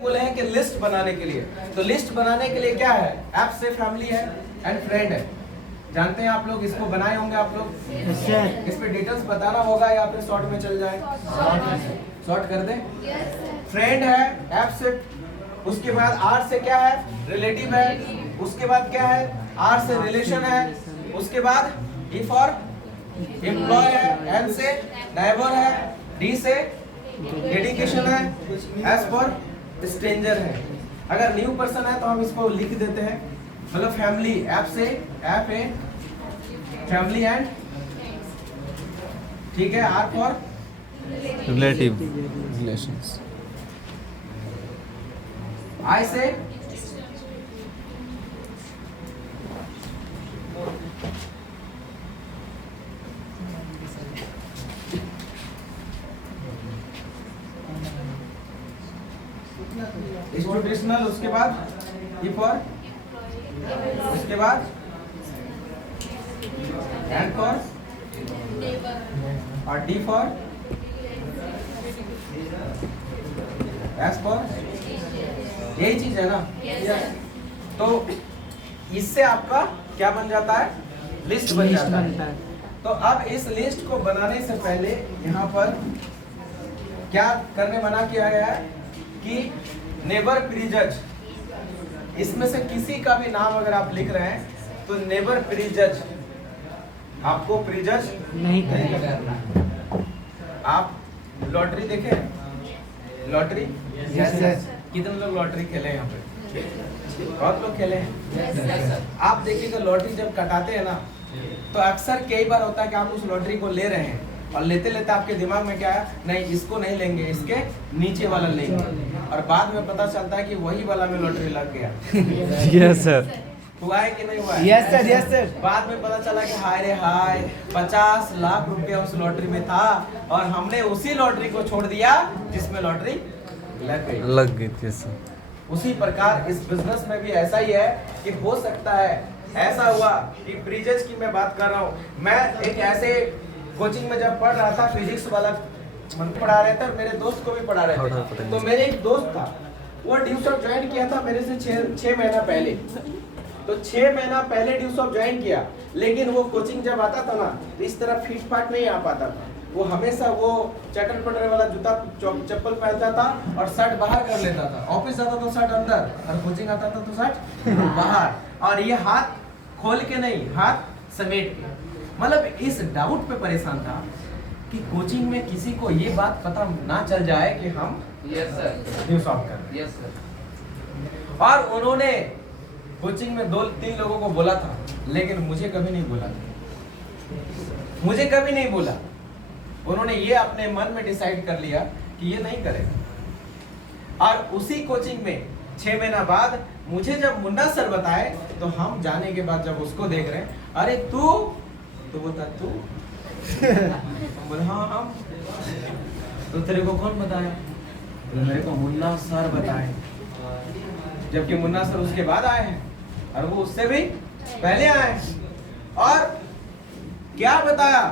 बोले हैं कि लिस्ट बनाने के लिए, तो लिस्ट बनाने के लिए क्या है, ऐप से फैमिली है एंड फ्रेंड है। जानते हैं आप लोग, इसको बनाए होंगे आप लोग। इस पे डिटेल्स बताना होगा या फिर शॉर्ट में चल जाए? शॉर्ट कर दे। फ्रेंड है ऐप से, उसके बाद आर से क्या है, रिलेटिव है, उसके बाद क्या है, आर से रिलेशन है, उसके बाद ई फॉर एम्प्लॉय है, एन से नेबर है, डी से डेडिकेशन है, एस फॉर स्ट्रेंजर है। अगर न्यू पर्सन है तो हम इसको लिख देते हैं, मतलब फैमिली ऐप से, ऐप है फैमिली एंड, ठीक है, आर फॉर रिलेटिव रिलेशंस, आई से इंस्टीट्यूशनल, उसके बाद ई फॉर, उसके बाद एन फॉर और डी फॉर एस फॉर, यही चीज है ना। तो इससे आपका क्या बन जाता है, लिस्ट बन जाता है। तो अब इस लिस्ट को बनाने से पहले यहाँ पर क्या करने मना किया गया है कि नेबर प्रीजज, इसमें से किसी का भी नाम अगर आप लिख रहे हैं तो नेबर प्रीजज, आपको प्रीजज नहीं करना। आप लॉटरी देखे, लॉटरी कितने लोग लॉटरी खेले यहाँ पे? बहुत लोग खेले हैं। आप देखिएगा लॉटरी जब कटाते हैं ना, तो अक्सर कई बार होता है कि आप उस लॉटरी को ले रहे हैं और लेते लेते आपके दिमाग में क्या है, नहीं इसको नहीं लेंगे, इसके नीचे वाला लेंगे, और बाद में पता चलता है कि वही वाला में लॉटरी लग गया। यस सर, हुआ है कि नहीं हुआ है? Yes sir, yes sir. बाद में पता चला कि हाय रे हाय 50 लाख रुपया उस लॉटरी में था और हमने उसी लॉटरी को छोड़ दिया जिसमें लॉटरी लग गई थी सर। उसी प्रकार इस बिजनेस में भी ऐसा ही है कि हो सकता है ऐसा हुआ कि प्रीजज की मैं बात कर रहा हूँ। मैं एक ऐसे कोचिंग में जब पढ़ रहा था, फिजिक्स वाला पढ़ा रहे थे और मेरे दोस्त को भी पढ़ा रहे थे। तो मेरे एक दोस्त था, वो ड्यूसॉप ज्वाइन किया था मेरे से 6 महीना पहले। तो 6 महीना पहले ड्यूसॉप ज्वाइन किया, लेकिन वो कोचिंग जब आता था ना तो इस तरह फिट फाट नहीं आ पाता था। वो हमेशा वो चटर पटर वाला जूता चप्पल पहनता था और शर्ट बाहर कर लेता था। ऑफिस जाता तो शर्ट अंदर और कोचिंग आता था तो शर्ट बाहर, और ये हाथ खोल के नहीं, हाथ समेट के। मतलब इस डाउट पे परेशान था कि कोचिंग में किसी को ये बात पता ना चल जाए कि हम ड्यूसॉप कर रहे हैं। Yes sir. और उन्होंने कोचिंग में 2-3 लोगों को बोला था, लेकिन मुझे कभी नहीं बोला, मुझे कभी नहीं बोला। उन्होंने ये अपने मन में डिसाइड कर लिया कि ये नहीं करेगा। और उसी कोचिंग में 6 महीना बाद मुझे जब मुन्ना सर बताए, तो हम जाने के बाद जब उसको देख रहे हैं, अरे तू, तो बोलता तू बोला हाँ हम, तो तेरे को कौन बताया? तो मेरे को मुन्ना सर बताए। जबकि मुन्ना सर उसके बाद आए हैं और वो उससे भी पहले आए हैं। और क्या बताया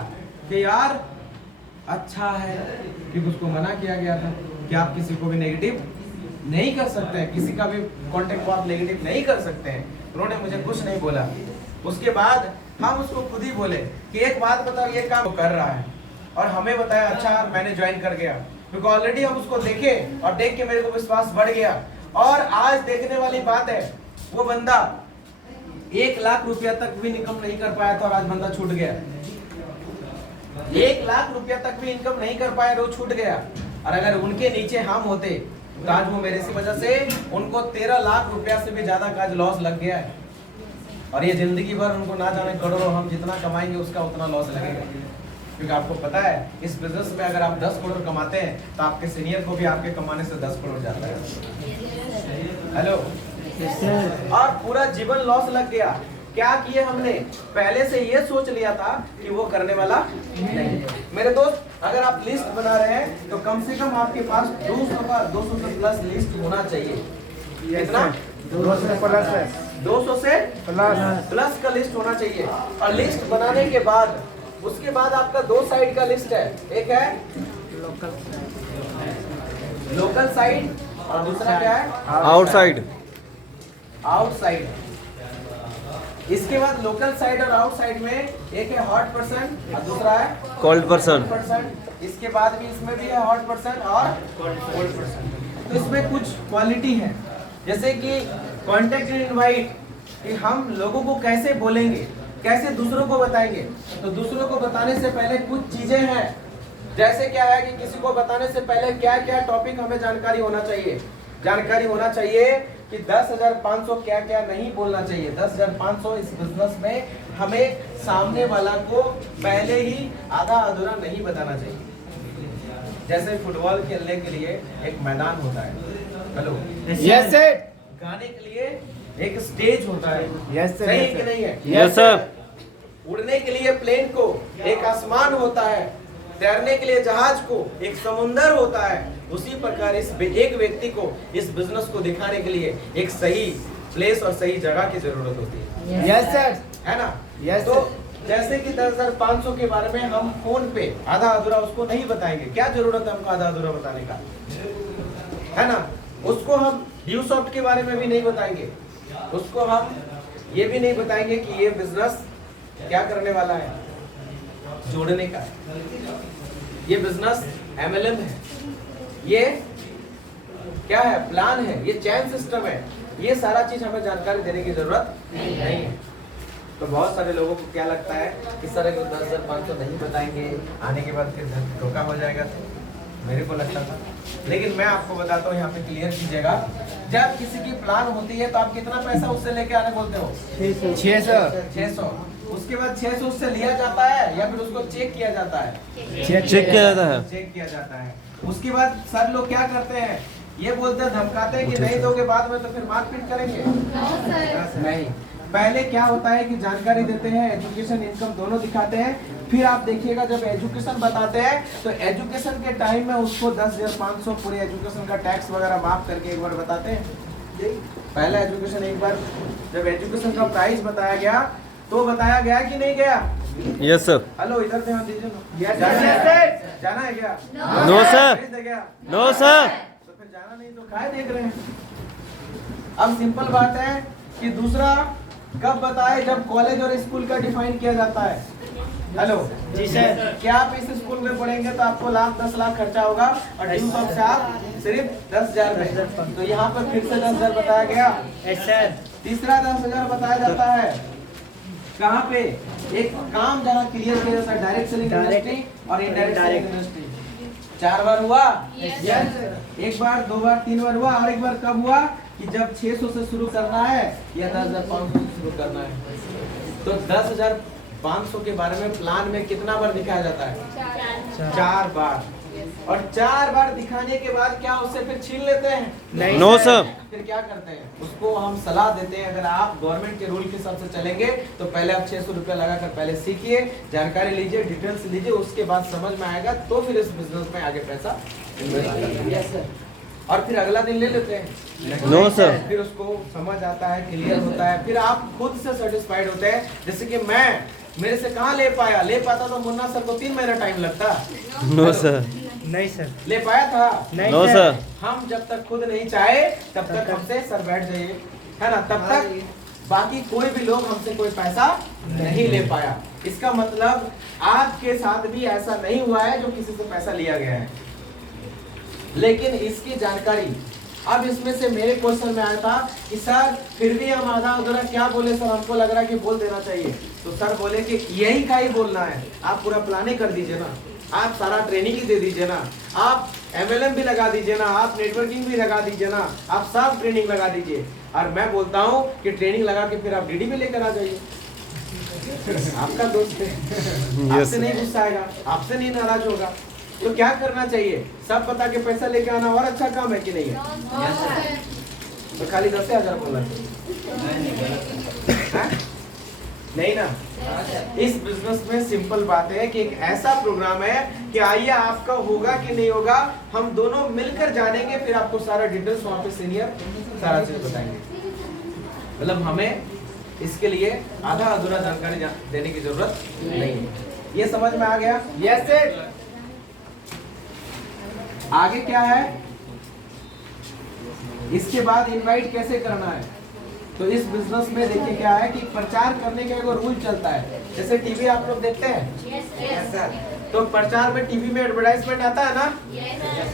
कि यार अच्छा है, क्योंकि उसको मना किया गया था कि आप किसी को भी नेगेटिव नहीं कर सकते हैं, किसी का भी कांटेक्ट को आप नेगेटिव नहीं कर सकते हैं। उन्होंने मुझे कुछ नहीं बोला। उसके बाद हम उसको खुद ही बोले कि एक बात बताओ, ये काम कर रहा है, और हमें बताया अच्छा मैंने ज्वाइन कर गया, क्योंकि ऑलरेडी हम उसको देखे और देख के मेरे को विश्वास बढ़ गया। और आज देखने वाली बात है, वो बंदा 1 लाख रुपया तक भी इनकम नहीं कर पाया था और आज बंदा छूट गया। 1 लाख रुपया तक भी इनकम नहीं कर पाया, वो छूट गया। और अगर उनके नीचे हम होते तो आज वो मेरे से वजह से उनको 13 लाख रुपया से भी ज्यादा का लॉस लग गया है। और ये जिंदगी भर उनको ना जाने करोड़ों हम जितना कमाएंगे उसका उतना लॉस लगेगा। क्योंकि आपको पता है इस बिजनेस में अगर आप 10 करोड़ कमाते हैं तो आपके सीनियर को भी आपके कमाने से 10 करोड़ जाता है। हेलो, और पूरा जीवन लॉस लग गया। क्या किए हमने, पहले से ये सोच लिया था कि वो करने वाला नहीं। मेरे दोस्त, अगर आप लिस्ट बना रहे हैं तो कम से कम आपके पास 200 से प्लस लिस्ट होना चाहिए। कितना? 200 से प्लस का लिस्ट होना चाहिए। और लिस्ट बनाने के बाद उसके बाद आपका 2 साइड का लिस्ट है, एक है लोकल साइड और दूसरा क्या है? आउटसाइड। आउटसाइड। इसके बाद लोकल साइड और आउटसाइड में एक है हॉट पर्सन और दूसरा है कोल्ड पर्सन। इसके बाद भी इसमें भी है हॉट पर्सन और कोल्ड पर्सन। तो इसमें कुछ क्वालिटी है, जैसे कि कॉन्टेक्ट एंड इनवाइट, कि हम लोगों को कैसे बोलेंगे, कैसे दूसरों को बताएंगे। तो दूसरों को बताने से पहले कुछ चीजें हैं, जैसे क्या है कि किसी को बताने से पहले क्या क्या टॉपिक हमें जानकारी होना चाहिए। जानकारी होना चाहिए कि 10,500 क्या क्या नहीं बोलना चाहिए। 10,500 इस बिजनेस में हमें सामने वाला को पहले ही आधा अधूरा नहीं बताना चाहिए। जैसे फुटबॉल खेलने के लिए एक मैदान होता है, हेलो, यस सर, गाने के लिए एक स्टेज होता है, यस सर, सही है कि नहीं है? Yes sir. उड़ने के लिए प्लेन को एक आसमान होता है, तैरने के लिए जहाज को एक समुंदर होता है। उसी प्रकार इस एक व्यक्ति को इस बिजनेस को दिखाने के लिए एक सही प्लेस और सही जगह की जरूरत होती है। यस सर, है ना? यस तो जैसे कि 10,500 के बारे में हम फोन पे आधा अधूरा उसको नहीं बताएंगे। क्या जरूरत है हमको आधा अधूरा बताने का, है ना? उसको हम ड्यू सॉफ्ट के बारे में भी नहीं बताएंगे। उसको हम ये भी नहीं बताएंगे कि ये बिजनेस क्या करने वाला है, जोड़ने का है। ये बिजनेस MLM है, ये क्या है, प्लान है, ये चैन सिस्टम है। ये सारा चीज हमें जानकारी देने की जरूरत नहीं है। तो बहुत सारे लोगों को क्या लगता है कि सर अगर 10,500 नहीं बताएंगे, आने के बाद फिर धोखा हो जाएगा। तो मेरे को लगता था, लेकिन मैं आपको बताता हूँ, यहाँ पे क्लियर कीजिएगा। जब किसी की प्लान होती है तो आप कितना पैसा उससे लेके आने बोलते हो? 600। उसके बाद 600 उससे लिया जाता है या फिर उसको चेक किया जाता है? चेक किया जाता है। चेक किया जाता है। उसके बाद सर लोग क्या करते हैं, ये बोलते हैं, धमकाते हैं कि नहीं दोगे बाद में तो फिर मारपीट करेंगे। नहीं, पहले क्या होता है कि जानकारी देते हैं, एजुकेशन इनकम दोनों दिखाते हैं। फिर आप देखिएगा जब एजुकेशन बताते हैं तो एजुकेशन के टाइम में उसको 10,500 पूरे एजुकेशन का टैक्स वगैरह माफ करके एक बार बताते हैं। पहला एजुकेशन एक बार जब एजुकेशन का प्राइस बताया गया तो बताया गया कि नहीं गया? Yes sir. हेलो, इधर ध्यान दीजिए ना। जाना है क्या? No sir. No sir. तो फिर जाना नहीं तो काहे देख रहे हैं? अब सिंपल बात है कि दूसरा कब बताए, जब कॉलेज और स्कूल का डिफाइन किया जाता है। हेलो जी सर, क्या आप इस स्कूल में पढ़ेंगे तो आपको लाख 10 लाख खर्चा होगा और ड्यू सॉफ्ट से आप सिर्फ 10,000 में। तो यहाँ पर फिर से 10,000 बताया गया। यस सर, तीसरा 10,000 बताया जाता है कहाँ पे? एक काम जहाँ क्लियर किया जाता है, डायरेक्ट सेलिंग इंडस्ट्री और इनडायरेक्ट सेलिंग इंडस्ट्री। 4 बार हुआ? यस। एक बार, 2 बार, 3 बार हुआ। और एक बार कब हुआ कि जब 600 से शुरू करना है या 10,500 से शुरू करना है। तो 10,500 के बारे में प्लान में कितना बार दिखाया जाता है? 4 बार। और 4 बार दिखाने के बाद क्या उससे फिर छीन लेते हैं? नहीं नो सर। फिर क्या करते हैं, उसको हम सलाह देते हैं, अगर आप गवर्नमेंट के रूल के हिसाब से चलेंगे तो पहले आप 600 रुपया लगाकर पहले सीखिए, जानकारी लीजिए, डिटेल्स लीजिए, उसके बाद समझ में आएगा तो फिर इस बिजनेस में आगे पैसा इन्वेस्ट करिए। और फिर अगला दिन ले लेते हैं। No sir. फिर उसको समझ आता है, क्लियर होता है, फिर आप खुद से सेटिस्फाइड होते हैं। जैसे कि मेरे से कहाँ ले पाता तो मुन्ना सर को 3 महीना टाइम लगता। No sir. नहीं सर, ले पाया था? नहीं नो सर। हम जब तक खुद नहीं चाहे तब तक हमसे सर बैठ जाइए, है ना, तब तक बाकी कोई भी लोग हमसे कोई पैसा नहीं ले पाया। इसका मतलब आपके साथ भी ऐसा नहीं हुआ है जो किसी से पैसा लिया गया है। लेकिन इसकी जानकारी अब इसमें से मेरे क्वेश्चन में आया था कि सर फिर भी हम आधा अधूरा क्या बोले सर, हमको लग रहा है कि बोल देना चाहिए। तो सर बोले कि यही का ही बोलना है, आप पूरा प्लानिंग कर दीजिए ना, आप सारा ट्रेनिंग ही दे दीजिए ना, आप MLM भी लगा दीजिए ना, आप नेटवर्किंग भी लगा दीजिए ना, आप सब ट्रेनिंग लगा दीजिए। और मैं बोलता हूँ कि ट्रेनिंग लगा के फिर आप DD भी लेकर आ जाइए। आपका दोस्त है, आपसे नहीं गुस्सा आएगा, आपसे नहीं नाराज होगा। तो क्या करना चाहिए, सब बता के पैसा लेके आना और अच्छा काम है कि नहीं है? तो खाली 10,000 बोला नहीं ना। इस बिजनेस में सिंपल बात है कि एक ऐसा प्रोग्राम है कि आइए आपका होगा कि नहीं होगा, हम दोनों मिलकर जानेंगे, फिर आपको सारा डिटेल्स वहाँ पे सीनियर सारा चीज बताएंगे। मतलब हमें इसके लिए आधा अधूरा जानकारी देने की जरूरत नहीं है। ये समझ में आ गया? Yes sir. आगे क्या है? इसके बाद इनवाइट कैसे करना है। तो इस बिजनेस में देखिए क्या है कि प्रचार करने का एक रूल चलता है। जैसे टीवी आप लोग देखते हैं, तो प्रचार में टीवी में एडवर्टाइजमेंट आता है ना,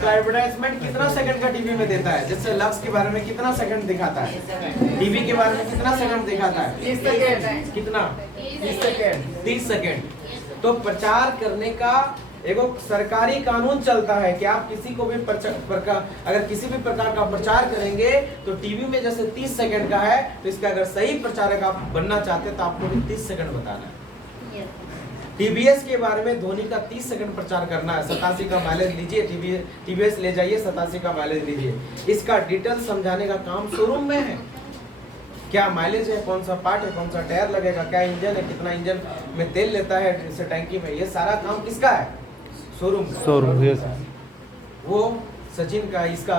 तो एडवर्टाइजमेंट कितना सेकंड का टीवी में देता है। जैसे लक्स के बारे में कितना सेकंड दिखाता है, टीवी के बारे में कितना सेकंड दिखाता है, 30 सेकंड। कितना 30 सेकंड। 30 सेकंड। तो प्रचार करने का एगो सरकारी कानून चलता है कि आप किसी को भी अगर किसी भी प्रकार का प्रचार करेंगे तो टीवी में जैसे 30 सेकंड का है, तो इसका अगर सही प्रचारक आप बनना चाहते हैं तो आपको भी 30 सेकंड बताना है। टीवीएस के बारे में धोनी का 30 सेकंड प्रचार करना है। 87 का माइलेज लीजिए, टीवीएस ले जाइए, 87 का माइलेज लीजिए। इसका डिटेल समझाने का काम शोरूम में है। क्या माइलेज है, कौन सा पार्ट है, कौन सा टायर लगेगा, क्या इंजन है, कितना इंजन में तेल लेता है इस टैंकी में, ये सारा काम किसका है, शोरूम का। Showroom, yes. वो सचिन का, इसका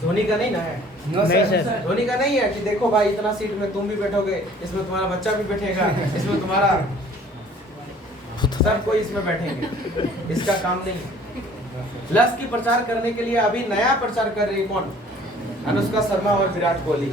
धोनी का नहीं ना है। नहीं सर। धोनी का नहीं है कि देखो भाई इतना सीट में तुम भी बैठोगे, इसमें तुम्हारा बच्चा भी बैठेगा, इसमें तुम्हारा सब कोई इसमें बैठेंगे। इसका काम नहीं है। लक्स की प्रचार करने के लिए अभी नया प्रचार कर रही है कौन, अनुष्का शर्मा और विराट कोहली।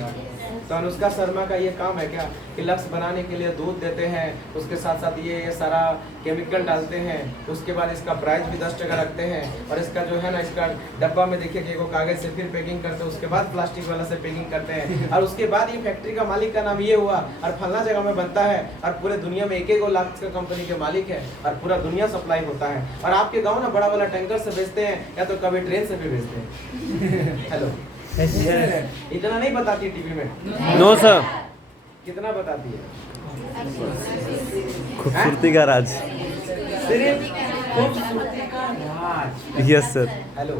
तो अनुष्का शर्मा का ये काम है क्या कि लक्स बनाने के लिए दूध देते हैं, उसके साथ साथ ये सारा केमिकल डालते हैं, उसके बाद इसका प्राइस भी 10% रखते हैं, और इसका जो है ना, इसका डब्बा में देखिए कि वो कागज से फिर पैकिंग करते हैं, उसके बाद प्लास्टिक वाला से पैकिंग करते हैं, और उसके बाद ये फैक्ट्री का मालिक का नाम ये हुआ और फलना जगह में बनता है, और पूरे दुनिया में एक लाख का कंपनी के मालिक है, और पूरा दुनिया सप्लाई होता है। और आपके गाँव ना बड़ा वाला टैंकर से भेजते हैं, या तो कभी ट्रेन से भी भेजते हैं। हेलो, इतना नहीं बताती टीवी में। No sir. कितना बताती है? खूबसूरती का राज। सिर्फ खूबसूरती का राज। Yes sir. हेलो,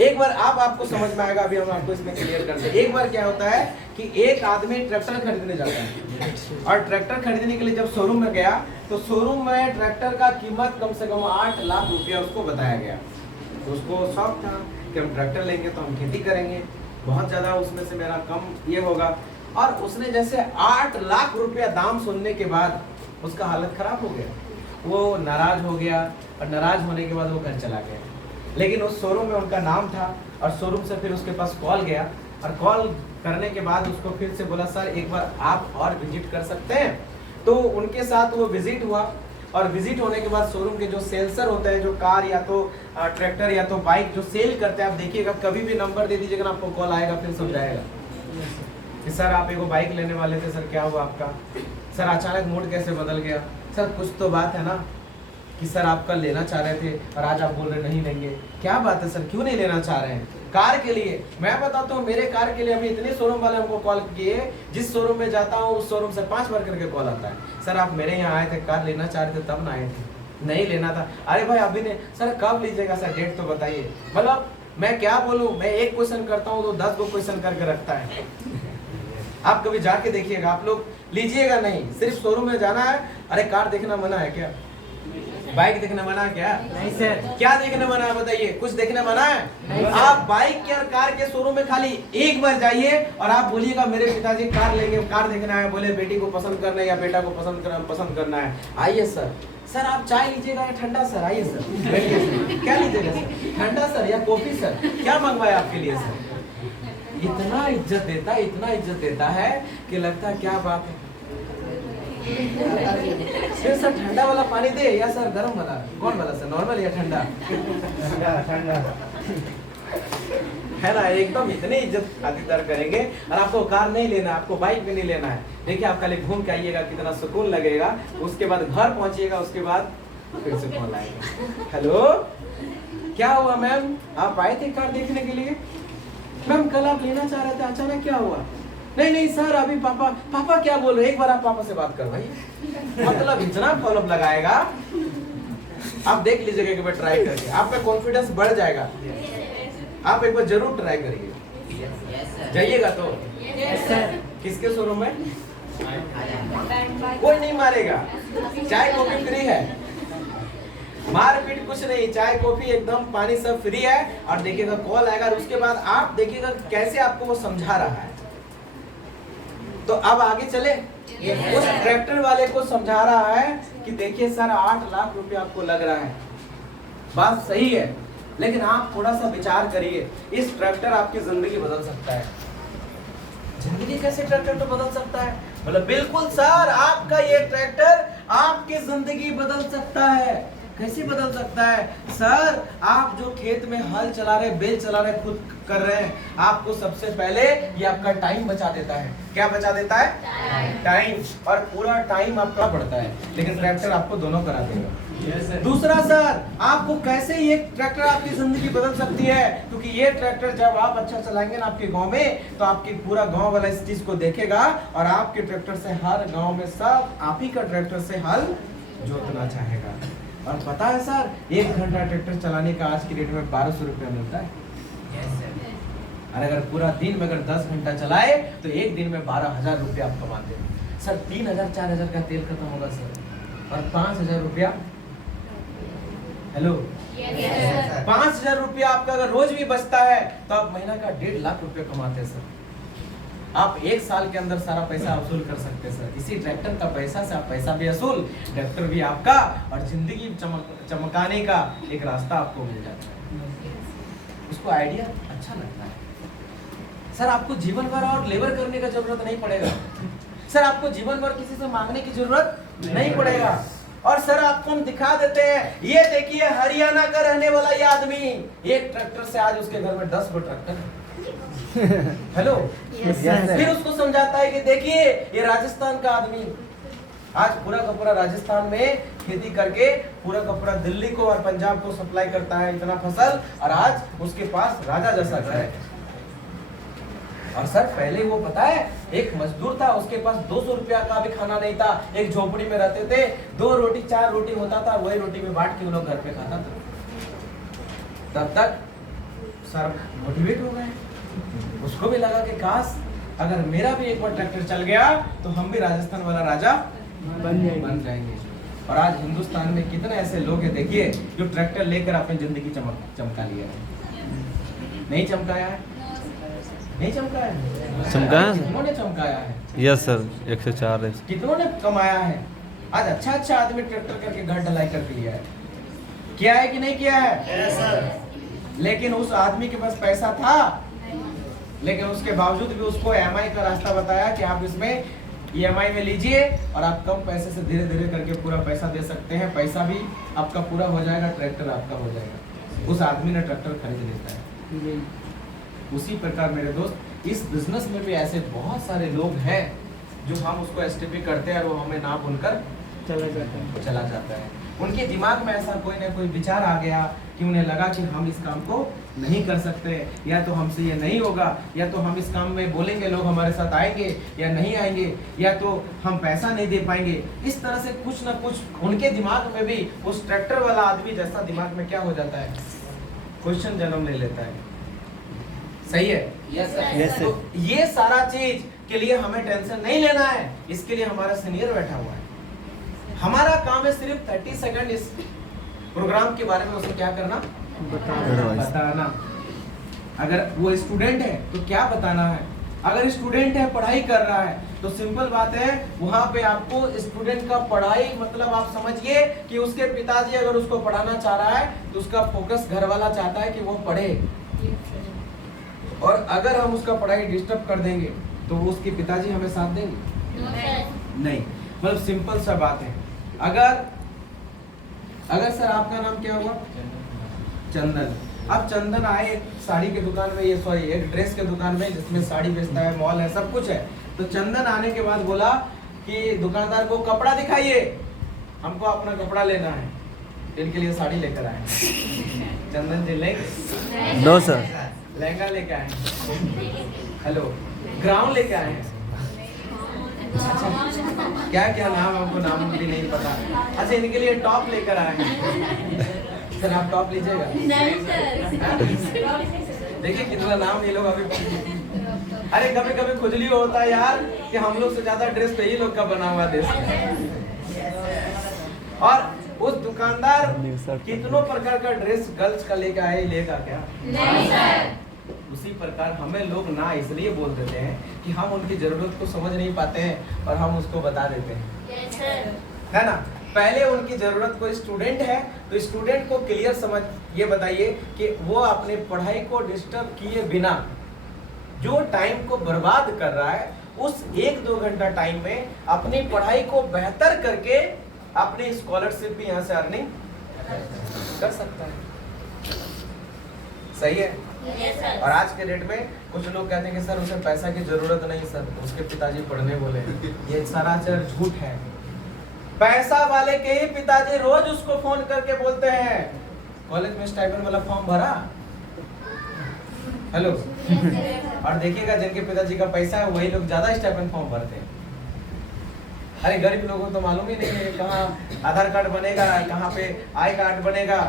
एक बार आपको समझ में आएगा, अभी हम आपको इसमें क्लियर करते हैं। एक बार क्या होता है कि एक आदमी ट्रैक्टर खरीदने जाता है, और ट्रैक्टर खरीदने के लिए जब शोरूम में गया, तो शोरूम में ट्रैक्टर का कीमत कम से कम 8 लाख रुपया उसको बताया गया। तो उसको शौक था कि हम ट्रैक्टर लेंगे तो हम खेती करेंगे, बहुत ज़्यादा उसमें से मेरा कम ये होगा। और उसने जैसे 8 लाख रुपया दाम सुनने के बाद उसका हालत खराब हो गया, वो नाराज हो गया, और नाराज होने के बाद वो घर चला गया। लेकिन उस शोरूम में उनका नाम था, और शोरूम से फिर उसके पास कॉल गया, और कॉल करने के बाद उसको फिर से बोला सर एक बार आप और विजिट कर सकते हैं। तो उनके साथ वो विजिट हुआ, और विजिट होने के बाद शोरूम के जो सेल्सर होते हैं, जो कार या तो ट्रैक्टर या तो बाइक जो सेल करते हैं, आप देखिएगा कभी भी नंबर दे दीजिएगा ना, आपको कॉल आएगा, फिर समझाएगा कि सर आप एगो बाइक लेने वाले थे, सर क्या हुआ आपका, सर अचानक मूड कैसे बदल गया, सर कुछ तो बात है ना कि सर आप कल लेना चाह रहे थे और आज आप बोल रहे नहीं लेंगे, क्या बात है सर, क्यों नहीं लेना चाह रहे हैं। कार के लिए मैं बताता हूँ, मेरे कार के लिए अभी इतने शोरूम वाले हमको कॉल किए, जिस शोरूम में जाता हूँ उस शोरूम से 5 बार करके कॉल आता है, सर आप मेरे यहाँ आए थे, कार लेना चाह रहे थे तब ना आए थे, नहीं लेना था, अरे भाई अभी नहीं, सर कब लीजिएगा, सर डेट तो बताइए। मतलब मैं क्या बोलूँ, मैं एक क्वेश्चन करता हूँ तो 10 गो क्वेश्चन करके रखता है। आप कभी जाके देखिएगा, आप लोग लीजिएगा नहीं, सिर्फ शोरूम में जाना है। अरे कार देखना मना है क्या, बाइक देखना मना है क्या, नहीं सर। क्या देखना मना है बताइए, कुछ देखना मना है। आप बाइक के और कार के शोरूम में खाली एक बार जाइए और आप बोलिएगा मेरे पिताजी कार लेंगे, कार देखना है, बोले बेटी को पसंद करना है या बेटा को पसंद करना है, आइए सर। सर आप चाय लीजिएगा या ठंडा, सर आइए सर बैठिए सर, क्या लीजिएगा सर, ठंडा सर या कॉफी सर, क्या मंगवाया आपके लिए सर। इतना इज्जत देता है, इतना इज्जत देता है कि लगता है क्या बात है। फिर सर ठंडा वाला पानी दे या सर गर्म वाला, कौन वाला सर, नॉर्मल या ठंडा, है ना। एकदम इतने इज्जत खातिरदार करेंगे। और आपको कार नहीं लेना, आपको बाइक भी नहीं लेना है, देखिए आप खाली घूम के आइएगा, कितना सुकून लगेगा। उसके बाद घर पहुंचिएगा, उसके बाद फिर से कॉल आएगा, हेलो क्या हुआ मैम, आप आए थे कार देखने के लिए, मैम कल आप लेना चाह रहे थे, अचानक क्या हुआ, नहीं नहीं सर अभी पापा क्या बोल रहे, एक बार आप पापा से बात करवाइए। मतलब इतना फॉलोअप लगाएगा, आप देख लीजिएगा एक बार ट्राई करके, आपका कॉन्फिडेंस बढ़ जाएगा। आप एक बार जरूर ट्राई करिए, जाइएगा तो किसके शोरूम में, कोई नहीं मारेगा, चाय कॉफी फ्री है, मारपीट कुछ नहीं, चाय कॉफी एकदम पानी सब फ्री है। और देखिएगा कॉल आएगा, और उसके बाद आप देखिएगा कैसे आपको वो समझा रहा है। तो अब आगे चले, उस ट्रैक्टर वाले को समझा रहा है कि देखिए सर 8 लाख रुपया आपको लग रहा है, बात सही है, लेकिन आप थोड़ा सा विचार करिए, इस ट्रैक्टर आपकी जिंदगी बदल सकता है। जिंदगी कैसे ट्रैक्टर तो बदल सकता है? मतलब बिल्कुल सर, आपका ये ट्रैक्टर आपकी जिंदगी बदल सकता है। कैसे बदल सकता है सर? आप जो खेत में हल चला रहे, बेल चला रहे, खुद कर रहे हैं, आपको सबसे पहले ये आपका टाइम बचा देता है। क्या बचा देता है? टाइम। और पूरा टाइम आपका बढ़ता है, लेकिन ट्रैक्टर आपको दोनों करा देगा। दूसरा सर, आपको कैसे ये ट्रैक्टर आपकी जिंदगी बदल सकती है? क्योंकि ये ट्रैक्टर जब आप अच्छा चलाएंगे ना आपके गांव में, तो आपके पूरा गांव वाला इस चीज को देखेगा और आपके ट्रैक्टर से हर गांव में सब आप ही का ट्रैक्टर से हल जोतना चाहेगा। और पता है सर, 1 घंटा ट्रैक्टर चलाने का आज की डेट में 1200 रुपया मिलता है। और अगर पूरा दिन में अगर 10 घंटा चलाए तो एक दिन में 12,000 रुपया आप कमाते हैं सर। 3,000 4,000 का तेल खत्म होगा सर, और 5,000 रुपया, हेलो, 5,000 रुपया आपका अगर रोज भी बचता है तो आप महीना का 1.5 लाख रुपया कमाते हैं सर। आप 1 साल के अंदर सारा पैसा वसूल कर सकते हैं सर। इसी ट्रैक्टर का पैसा से आप पैसा भी वसूल, ट्रैक्टर भी आपका, और जिंदगी चमकाने का एक रास्ता आपको मिल जाता है। उसको आइडिया अच्छा लगता है सर। आपको जीवन भर और लेबर करने का जरूरत नहीं पड़ेगा सर। आपको जीवन भर किसी से मांगने की जरूरत नहीं पड़ेगा। और सर आपको हम दिखा देते हैं, ये देखिए हरियाणा का रहने वाला ये आदमी, एक ट्रैक्टर से आज उसके घर में 10 गो ट्रैक्टर है। हेलो, फिर उसको समझाता है कि देखिए ये राजस्थान का आदमी आज पूरा का पूरा राजस्थान में खेती करके पूरा का पूरा दिल्ली को और पंजाब को सप्लाई करता है इतना फसल, और आज उसके पास राजा जैसा घर है। और सर पहले वो पता है, एक मजदूर था, उसके पास 200 रुपया का भी खाना नहीं था, एक झोपड़ी में रहते थे, 2 रोटी 4 रोटी होता था, वही रोटी में बांट के वो लोग घर पे खाता था। तब तक सर मोटिवेट हो गए, उसको भी लगा कि काश अगर मेरा भी एक बार ट्रैक्टर चल गया तो हम भी राजस्थान वाला राजा बन जाएंगे। और आज हिंदुस्तान में कितने ऐसे लोग हैं देखिए, जो ट्रैक्टर लेकर अपनी जिंदगी चमका लिया है। नहीं चमकाया है? नहीं चमकाया है? चमकाया? कितनों ने चमकाया है? यस सर, 104 है। कितनों ने कमाया है? आज अच्छा अच्छा आदमी ट्रैक्टर करके घर ढलाई करके लिया है। किया है कि नहीं किया है? लेकिन उस आदमी के पास पैसा था, लेकिन उसके बावजूद भी उसको EMI का रास्ता बताया कि आप इसमें EMI में लीजिए और आप कम पैसे से धीरे धीरे करके पूरा पैसा दे सकते हैं। पैसा भी आपका पूरा हो जाएगा, ट्रैक्टर आपका हो जाएगा। उस आदमी ने ट्रैक्टर खरीद लेता है। उसी प्रकार मेरे दोस्त, इस बिजनेस में भी ऐसे बहुत सारे लोग हैं जो हम उसको STP करते हैं और वो हमें ना भूलकर चला जाता है। उनके दिमाग में ऐसा कोई ना कोई विचार आ गया कि उन्हें लगा कि हम इस काम को नहीं कर सकते, या तो हमसे ये नहीं होगा, या तो हम इस काम में बोलेंगे लोग हमारे साथ आएंगे या नहीं आएंगे, या तो हम पैसा नहीं दे पाएंगे। इस तरह से कुछ ना कुछ उनके दिमाग में भी उस ट्रैक्टर वाला आदमी जैसा दिमाग में क्या हो जाता है, क्वेश्चन जन्म ले लेता है। सही है? Yes sir. Yes, sir. तो ये सारा चीज के लिए हमें टेंशन नहीं लेना है। इसके लिए हमारा सीनियर बैठा हुआ है। हमारा काम है सिर्फ 30 सेकंड इस प्रोग्राम के बारे में उसे क्या करना, बताना। अगर वो स्टूडेंट है तो क्या बताना है, अगर स्टूडेंट है पढ़ाई कर रहा है तो सिंपल बात है, वहां पे आपको स्टूडेंट का पढ़ाई मतलब आप समझिए कि उसके पिताजी अगर उसको पढ़ाना चाह रहा है तो उसका फोकस घर वाला चाहता है कि वो पढ़े, और अगर हम उसका पढ़ाई डिस्टर्ब कर देंगे तो उसके पिताजी हमें साथ देंगे? नहीं। मतलब सिंपल सा बात है। अगर सर आपका नाम क्या हुआ? चंदन। अब चंदन आए एक साड़ी के दुकान में, एक ड्रेस के दुकान में जिसमें साड़ी बेचता है, मॉल है, सब कुछ है। तो चंदन आने के बाद बोला कि दुकानदार को कपड़ा दिखाइए, हमको अपना कपड़ा लेना है। इनके लिए साड़ी लेकर आए। चंदन जी लेंगे? No sir. लहंगा लेके आए? हेलो, ग्राउंड लेके आए हैं? क्या क्या नाम, हमको नाम भी नहीं पता। अच्छा, इनके लिए टॉप लेकर आए हैं। सर आप टॉप लीजिएगा? देखिए कितना नाम ये लोग अभी। अरे कभी कभी खुजली होता है यार कि हम लोग से ज्यादा ड्रेस तो ये लोग का बना हुआ देश। और उस दुकानदार कितनों प्रकार का ड्रेस गर्ल्स का लेकर आए, लेगा क्या? नहीं सर। उसी प्रकार हमें लोग ना इसलिए बोल देते हैं कि हम उनकी जरूरत को समझ नहीं पाते हैं और हम उसको बता देते हैं। है ना? पहले उनकी जरूरत कोई स्टूडेंट है तो स्टूडेंट को क्लियर समझ ये बताइए कि वो अपनी पढ़ाई को डिस्टर्ब किए बिना जो टाइम को बर्बाद कर रहा है उस 1-2 घंटा टाइम में अपनी पढ़ाई को बेहतर करके अपनी स्कॉलरशिप भी यहाँ से अर्निंग कर सकता है। सही है? Yes, sir. और आज के डेट में कुछ लोग कहते हैं कि सर उसे पैसा की जरूरत नहीं सर, उसके पिताजी पढ़ने बोले। ये सरासर झूठ है। पैसा वाले के ही पिताजी रोज उसको फोन करके बोलते हैं कॉलेज में स्टाइपेंड वाला फॉर्म भरा। हेलो। और देखिएगा जिनके पिताजी का पैसा है वही लोग ज्यादा स्टाइपेंड फॉर्म भरते हैं। अरे गरीब लोगों को तो मालूम ही नहीं है कहाँ आधार कार्ड बनेगा, कहाँ पे आई कार्ड बनेगा,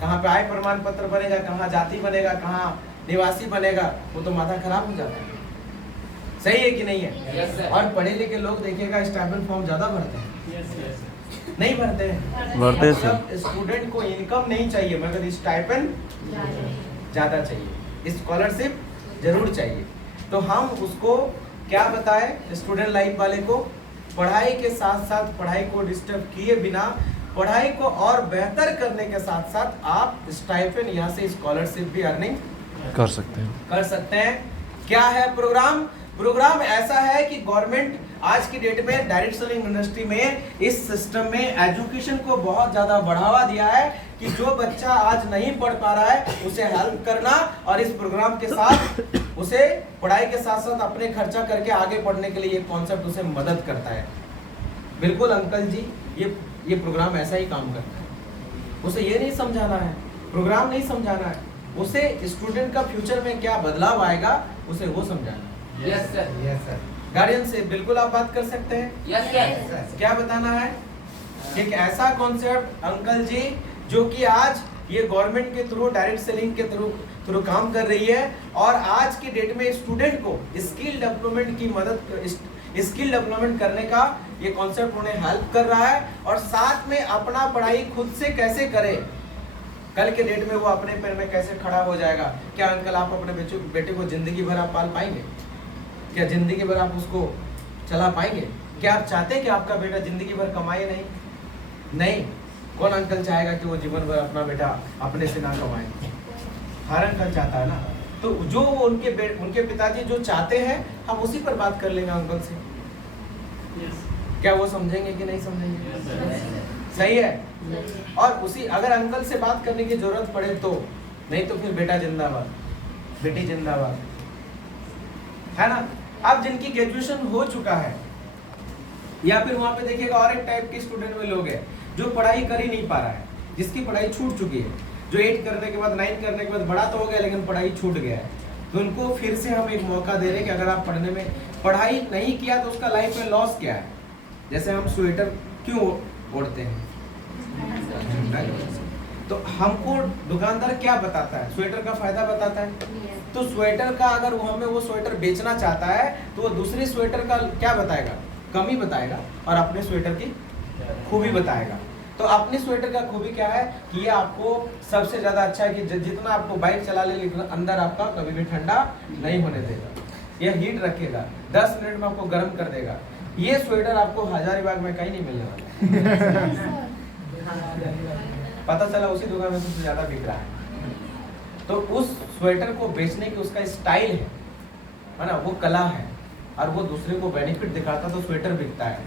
कहाँ पे आय प्रमाण पत्र बनेगा, कहाँ जाति बनेगा, कहाँ निवासी बनेगा, वो तो माथा खराब हो जाता है। सही है कि नहीं है? Yes, sir. और पढ़े लिखे लोग देखिएगा स्टाइपेंड फॉर्म ज्यादा भरते हैं। नहीं भरते हैं? भरते हैं सर। मतलब स्टूडेंट को इनकम नहीं चाहिए मगर स्टाइपेंड ज्यादा चाहिए, स्कॉलरशिप जरूर चाहिए। तो हम उसको क्या बताएं स्टूडेंट लाइफ वाले को, पढ़ाई के साथ साथ पढ़ाई को डिस्टर्ब किए बिना पढ़ाई को और बेहतर करने के साथ साथ आप स्टाइपेंड यहाँ से स्कॉलरशिप भी अर्निंग कर सकते हैं। क्या है प्रोग्राम? प्रोग्राम ऐसा है कि गवर्नमेंट आज की डेट में डायरेक्ट सेलिंग इंडस्ट्री में इस सिस्टम में एजुकेशन को बहुत ज्यादा बढ़ावा दिया है कि जो बच्चा आज नहीं पढ़ पा रहा है उसे हेल्प करना और इस प्रोग्राम के साथ उसे पढ़ाई के साथ साथ अपने खर्चा करके आगे पढ़ने के लिए ये कॉन्सेप्ट उसे मदद करता है। बिल्कुल अंकल जी, ये प्रोग्राम ऐसा ही काम करता है। उसे ये नहीं समझाना है, प्रोग्राम नहीं समझाना है, उसे स्टूडेंट का फ्यूचर में क्या बदलाव आएगा उसे वो समझाना है। Yes, sir. Yes, sir. Guardian से बिल्कुल आप बात कर सकते हैं। Yes, sir. क्या बताना है? एक ऐसा कॉन्सेप्ट अंकल जी जो कि आज ये गवर्नमेंट के थ्रू डायरेक्ट सेलिंग के थ्रू काम कर रही है और आज की डेट में स्टूडेंट को स्किल डेवलपमेंट की मदद, स्किल डेवलपमेंट करने का ये कॉन्सेप्ट उन्हें हेल्प कर रहा है और साथ में अपना पढ़ाई खुद से कैसे करे, कल के डेट में वो अपने पैर में कैसे खड़ा हो जाएगा। क्या अंकल आप अपने बेटे को जिंदगी भर आप पाल पाएंगे? क्या जिंदगी भर आप उसको चला पाएंगे? क्या आप चाहते हैं कि आपका बेटा जिंदगी भर कमाए? नहीं। कौन अंकल चाहेगा कि वो जीवन भर अपना बेटा अपने से ना कमाए? हर अंकल चाहता है ना। तो जो उनके पिताजी जो चाहते हैं हम उसी पर बात कर लेंगे अंकल से। क्या वो समझेंगे कि नहीं समझेंगे? सही है। और उसी अगर अंकल से बात करने की जरूरत पड़े तो, नहीं तो फिर बेटा जिंदाबाद, बेटी जिंदाबाद, है ना। अब जिनकी ग्रेजुएशन हो चुका है या फिर वहां पे देखिएगा और एक टाइप के स्टूडेंट में लोग हैं जो पढ़ाई कर ही नहीं पा रहा है, जिसकी पढ़ाई छूट चुकी है, जो 8 करने के बाद 9 करने के बाद बड़ा तो हो गया लेकिन पढ़ाई छूट गया है। तो उनको फिर से हम एक मौका दे रहे हैं कि अगर आप पढ़ने में पढ़ाई नहीं किया तो उसका लाइफ में लॉस क्या है। जैसे हम स्वेटर क्यों ओढ़ते हैं? तो हमको दुकानदार क्या बताता है? स्वेटर का फायदा बताता है। तो स्वेटर का अगर वो हमें वो स्वेटर बेचना चाहता है तो वो दूसरी स्वेटर का क्या बताएगा? कमी बताएगा और अपने स्वेटर की खूबी बताएगा। तो अपनी स्वेटर का खूबी क्या है कि ये आपको सबसे ज्यादा अच्छा है कि जितना आपको बाइक चला ले लेकिन अंदर आपका कभी भी ठंडा नहीं होने देगा, ये हीट रखेगा, 10 मिनट में आपको गर्म कर देगा। ये स्वेटर आपको हजारीबाग में कहीं नहीं मिलने वाला। पता चला उसी दुकान में सबसे ज्यादा बिक रहा है। तो उस स्वेटर को बेचने की उसका स्टाइल है ना, वो कला है और वो दूसरे को बेनिफिट दिखाता तो स्वेटर बिकता है।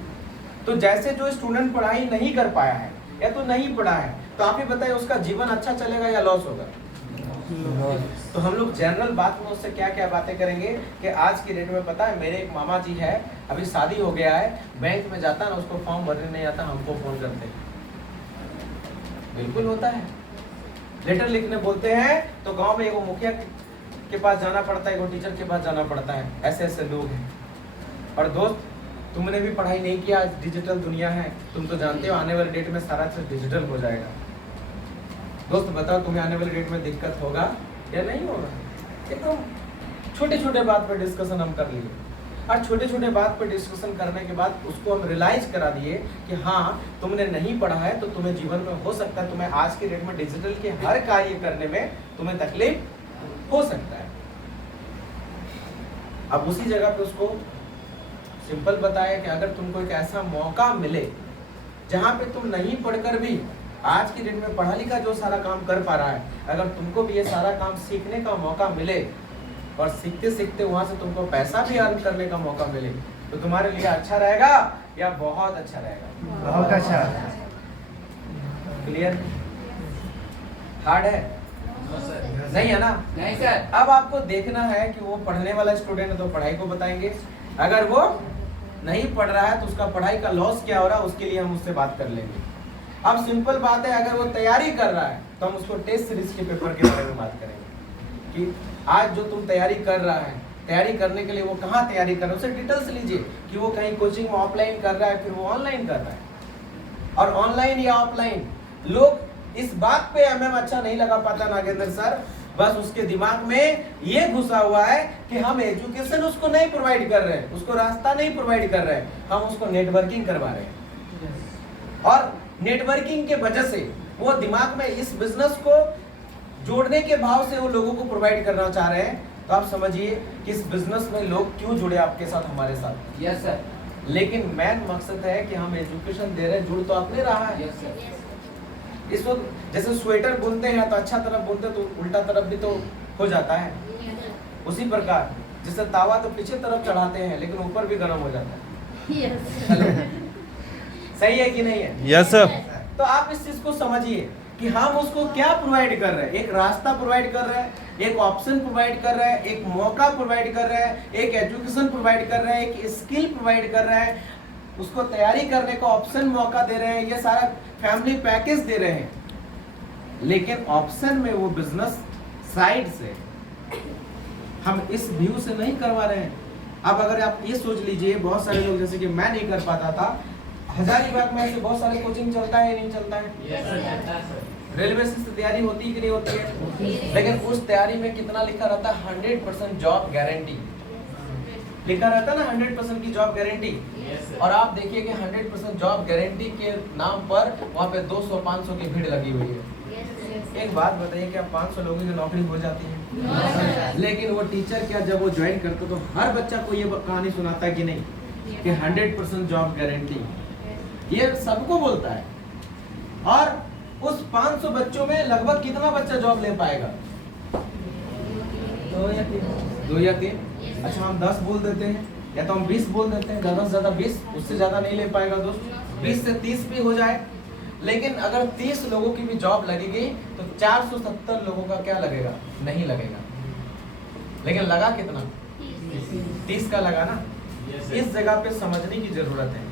तो जैसे जो स्टूडेंट पढ़ाई नहीं कर पाया है या तो नहीं पढ़ा है तो आप ही बताइए उसका जीवन अच्छा चलेगा या लॉस होगा? तो हम लोग जनरल बात में उससे क्या क्या बातें करेंगे कि आज की डेट में पता है मेरे एक मामा जी है, अभी शादी हो गया है, बैंक में जाता ना उसको फॉर्म भरने नहीं आता, हमको फोन करते हैं। बिल्कुल होता है, लेटर लिखने बोलते हैं तो गांव में एगो मुखिया के पास जाना पड़ता है, एगो टीचर के पास जाना पड़ता है। ऐसे ऐसे लोग हैं। और दोस्त तुमने भी पढ़ाई नहीं किया, डिजिटल दुनिया है, तुम तो जानते हो आने वाले डेट में सारा चीज डिजिटल हो जाएगा। दोस्त बताओ तुम्हें आने वाले डेट में दिक्कत होगा या नहीं होगा? एकदम छोटे छोटे बात पर डिस्कशन हम कर लिए और छोटे छोटे बात पर डिस्कशन करने के बाद उसको हम रियलाइज करा दिए कि हाँ तुमने नहीं पढ़ा है तो तुम्हें जीवन में हो सकता है, तुम्हें आज की डेट में डिजिटल के हर कार्य करने में तुम्हें तकलीफ हो सकता है। अब उसी जगह पे उसको सिंपल बताया कि अगर तुमको एक ऐसा मौका मिले जहाँ पे तुम नहीं पढ़कर भी आज की डेट में पढ़ा लिखा जो सारा काम कर पा रहा है, अगर तुमको भी ये सारा काम सीखने का मौका मिले और सीखते सीखते वहां से तुमको पैसा भी अर्न करने का मौका मिले, तो तुम्हारे लिए अच्छा रहेगा या बहुत अच्छा रहेगा? बहुत अच्छा। क्लियर? हार्ड है? नहीं है ना? नहीं सर। अब आपको देखना है कि वो पढ़ने वाला स्टूडेंट है तो पढ़ाई को बताएंगे, अगर वो नहीं पढ़ रहा है तो उसका पढ़ाई का लॉस क्या हो रहा है उसके लिए हम उससे बात कर लेंगे। अब सिंपल बात है, अगर वो तैयारी कर रहा है तो हम उसको टेस्ट सीरीज के पेपर के बारे में बात करेंगे कि आज जो तुम तैयारी कर रहा है, तैयारी करने के लिए वो कहाँ तैयारी कर रहा है, उसे डिटेल्स लीजिए कि वो कहीं कोचिंग में ऑफलाइन कर रहा है, फिर वो ऑनलाइन कर रहा है, और ऑनलाइन या ऑफलाइन लोग इस बात पे एमएम अच्छा नहीं लगा पाता नागेंद्र सर, बस उसके दिमाग में ये घुसा हुआ है कि हम एजुकेशन उसको नहीं प्रोवाइड कर रहे हैं, उसको रास्ता नहीं प्रोवाइड कर रहे हैं, हम उसको नेटवर्किंग करवा रहे हैं। और नेटवर्किंग के वजह से वो दिमाग में इस बिजनेस को जोड़ने के भाव से वो लोगों को प्रोवाइड करना चाह रहे हैं। तो आप समझिए कि इस बिजनेस में लोग क्यों जुड़े आपके साथ, हमारे साथ। Yes sir. लेकिन मेन मकसद है कि हम एजुकेशन दे रहे हैं, जुड़ तो अपने रहा है। Yes sir. इस वक्त जैसे स्वेटर बुनते हैं तो अच्छा तरफ बुनते तो उल्टा तरफ भी तो हो जाता है, उसी प्रकार जैसे तावा तो पीछे तरफ चढ़ाते हैं लेकिन ऊपर भी गर्म हो जाता है। हेलो, सही है कि नहीं है? Yes sir. तो आप इस चीज को समझिए कि हम उसको क्या प्रोवाइड कर रहे हैं, एक रास्ता प्रोवाइड कर रहे हैं, एक ऑप्शन प्रोवाइड कर रहे हैं, एक मौका प्रोवाइड कर रहे हैं, एक एजुकेशन प्रोवाइड कर रहे हैं, एक स्किल प्रोवाइड कर रहे हैं, उसको तैयारी करने का ऑप्शन मौका दे रहे हैं, ये सारा फैमिली पैकेज दे रहे हैं। लेकिन ऑप्शन में वो बिजनेस साइड से हम इस व्यू से नहीं करवा रहे हैं। अब अगर आप ये सोच लीजिए, बहुत सारे लोग जैसे कि मैं नहीं कर पाता था, हजारीबाग में ऐसे बहुत सारे कोचिंग चलता है, नहीं चलता है? रेलवे से तैयारी होती है कि नहीं होती है? लेकिन उस तैयारी में कितना लिखा रहता है? 100% जॉब गारंटी लिखा रहता है ना, 100% की जॉब गारंटी। और आप देखिए कि 100% जॉब गारंटी के नाम पर वहाँ पे 200-500 की भीड़ लगी हुई है। एक बात बताइए, क्या 500 लोगों की नौकरी हो जाती है? लेकिन वो टीचर क्या जब वो ज्वाइन करता तो हर बच्चा को ये कहानी सुनाता है कि नहीं कि 100% जॉब गारंटी, ये सबको बोलता है। और उस 500 बच्चों में लगभग कितना बच्चा जॉब ले पाएगा? 2 या 3। अच्छा, हम 10 बोल देते हैं या तो हम 20 बोल देते हैं, ज्यादा से ज्यादा 20, उससे ज्यादा नहीं ले पाएगा दोस्त। 20 से 30 भी हो जाए, लेकिन अगर 30 लोगों की भी जॉब लगेगी तो 470 लोगों का क्या लगेगा? नहीं लगेगा। लेकिन लगा कितना? 30 का लगा ना। इस जगह पे समझने की जरूरत है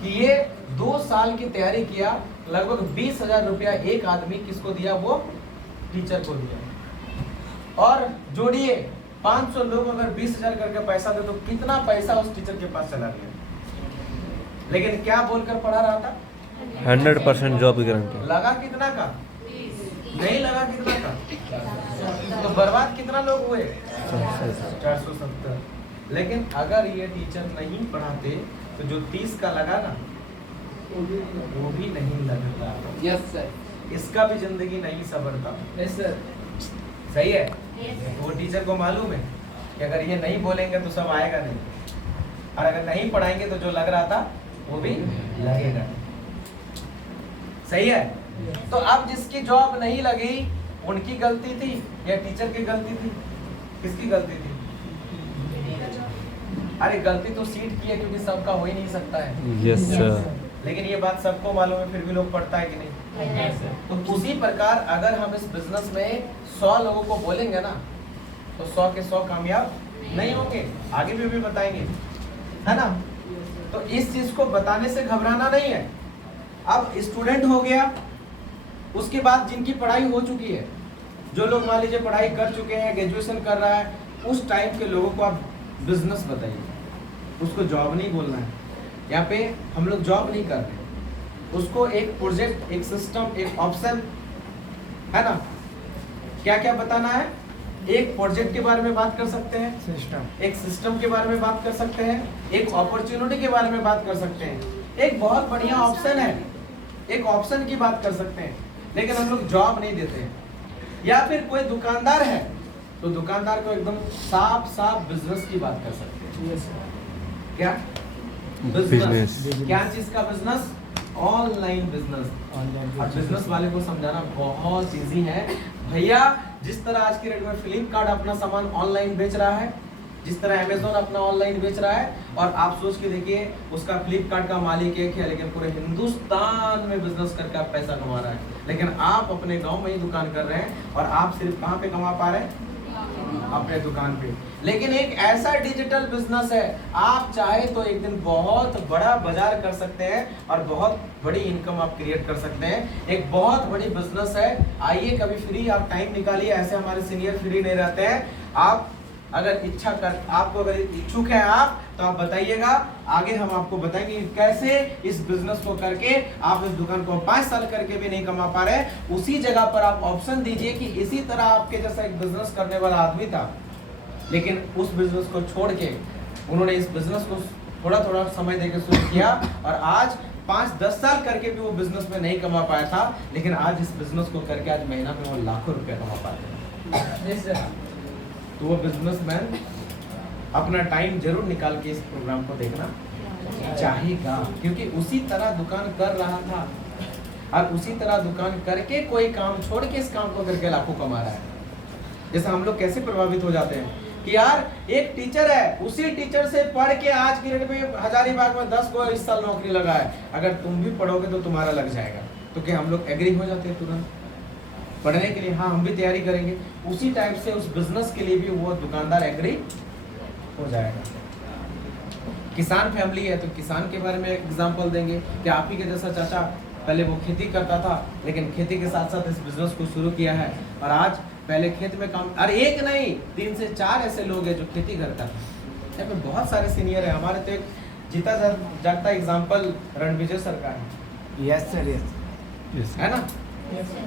कि ये 2 साल की तैयारी किया, लगभग 20,000 रुपया एक आदमी किसको दिया? वो टीचर को दिया। और जोड़िए 500 लोग अगर 20,000 करके पैसा दे तो कितना पैसा उस टीचर के पास चला गया। लेकिन क्या बोलकर पढ़ा रहा था? 100% जॉब गारंटी। लगा कितना का? नहीं लगा कितना का? तो बर्बाद कितना लोग हुए? 470। लेकिन अगर ये टीचर नहीं पढ़ाते तो जो 30 का लगा ना, वो भी नहीं लगता। Yes sir. इसका भी जिंदगी नहीं सवरता। Yes sir. सही है? वो टीचर को मालूम है कि अगर ये नहीं बोलेंगे तो सब आएगा नहीं, और अगर नहीं पढ़ाएंगे तो जो लग रहा था वो भी लगेगा। सही है? तो अब जिसकी जॉब नहीं लगी उनकी गलती थी या टीचर की गलती थी? किसकी गलती थी? अरे गलती तो सीट की है, क्योंकि सबका हो ही नहीं सकता है। Yes sir. लेकिन ये बात सबको मालूम है, फिर भी लोग पढ़ता है कि नहीं? तो उसी प्रकार अगर हम इस बिजनेस में 100 लोगों को बोलेंगे ना तो 100 के 100 कामयाब नहीं होंगे। आगे भी बताएंगे, है ना? तो इस चीज को बताने से घबराना नहीं है। अब स्टूडेंट हो गया, उसके बाद जिनकी पढ़ाई हो चुकी है, जो लोग मान लीजिए पढ़ाई कर चुके हैं, ग्रेजुएशन कर रहा है, उस टाइप के लोगों को आप बिजनेस बताइए, उसको जॉब नहीं बोलना है। यहाँ पे हम लोग जॉब नहीं कर रहे, उसको एक प्रोजेक्ट, एक सिस्टम, एक ऑप्शन, है ना, क्या क्या बताना है। एक प्रोजेक्ट के बारे में बात कर सकते हैं, सिस्टम, एक सिस्टम के बारे में बात कर सकते हैं, एक अपॉर्चुनिटी के बारे में बात कर सकते हैं, एक बहुत बढ़िया ऑप्शन है, एक ऑप्शन की बात कर सकते हैं। लेकिन हम लोग जॉब नहीं देते हैं। या फिर कोई दुकानदार है तो दुकानदार को एकदम साफ साफ बिजनेस की बात कर सकते हैं। क्या? बिजनेस। क्या चीज का बिजनेस? Online business. और बिजनेस वाले को समझाना बहुत इजी है भैया। जिस तरह आज की डेट में फ्लिपकार्ट अपना सामान ऑनलाइन बेच रहा है, जिस तरह अमेजोन अपना ऑनलाइन बेच रहा है, और आप सोच के देखिए उसका फ्लिपकार्ट का मालिक एक है लेकिन पूरे हिंदुस्तान में बिजनेस करके आप पैसा कमा रहा है। लेकिन आप अपने गांव में ही दुकान कर रहे हैं और आप सिर्फ कहाँ पे कमा पा रहे हैं? अपने दुकान पे। लेकिन एक ऐसा डिजिटल बिजनेस है, आप चाहे तो एक दिन बहुत बड़ा बाजार कर सकते हैं और बहुत बड़ी इनकम आप क्रिएट कर सकते हैं। एक बहुत बड़ी बिजनेस है। आइए कभी फ्री आप टाइम निकालिए, ऐसे हमारे सीनियर फ्री नहीं रहते हैं। आप अगर इच्छा कर, आपको अगर इच्छुक है आप, तो आप बताइएगा, आगे हम आपको बताएंगे कैसे इस बिजनेस को करके आप इस दुकान को 5 साल करके भी नहीं कमा पा रहे, उसी जगह पर आप ऑप्शन दीजिए कि इसी तरह आपके जैसा एक बिजनेस करने वाला आदमी था, लेकिन उस बिजनेस को छोड़ के उन्होंने इस बिजनेस को थोड़ा थोड़ा समय देकर शुरू किया और आज 5-10 साल करके भी वो बिजनेस में नहीं कमा पाया था, लेकिन आज इस बिजनेस को करके आज महीना में वो लाखों रुपया कमा पाते हैं। तो वो बिजनेसमैन अपना टाइम जरूर निकाल के इस प्रोग्राम को देखना चाहेगा, क्योंकि उसी तरह दुकान कर रहा था और उसी तरह दुकान करके कोई काम छोड़ के इस काम को करके लाखों कमा रहा है। जैसे हम लोग कैसे प्रभावित हो जाते हैं कि यार एक टीचर है, उसी टीचर से पढ़ के आज की डेट में हजारीबाग में 10 को इस साल नौकरी लगा है, अगर तुम भी पढ़ोगे तो तुम्हारा लग जाएगा। तो क्या हम लोग एग्री हो जाते हैं तुरंत पढ़ने के लिए? हाँ, हम भी तैयारी करेंगे। उसी टाइप से उस बिजनेस के लिए भी वो दुकानदार एग्री हो जाएगा। किसान फैमिली है तो किसान के बारे में एक एग्जांपल देंगे कि आप ही के जैसा चाचा पहले वो खेती करता था, लेकिन खेती के साथ साथ इस बिजनेस को शुरू किया है और आज पहले खेत में काम, अरे एक नहीं 3 से 4 ऐसे लोग हैं जो खेती करता है। यहाँ पे बहुत सारे सीनियर है हमारे। तो एक जीता जागता एग्जाम्पल रणविजय सर का है। यस सर, यस है ना?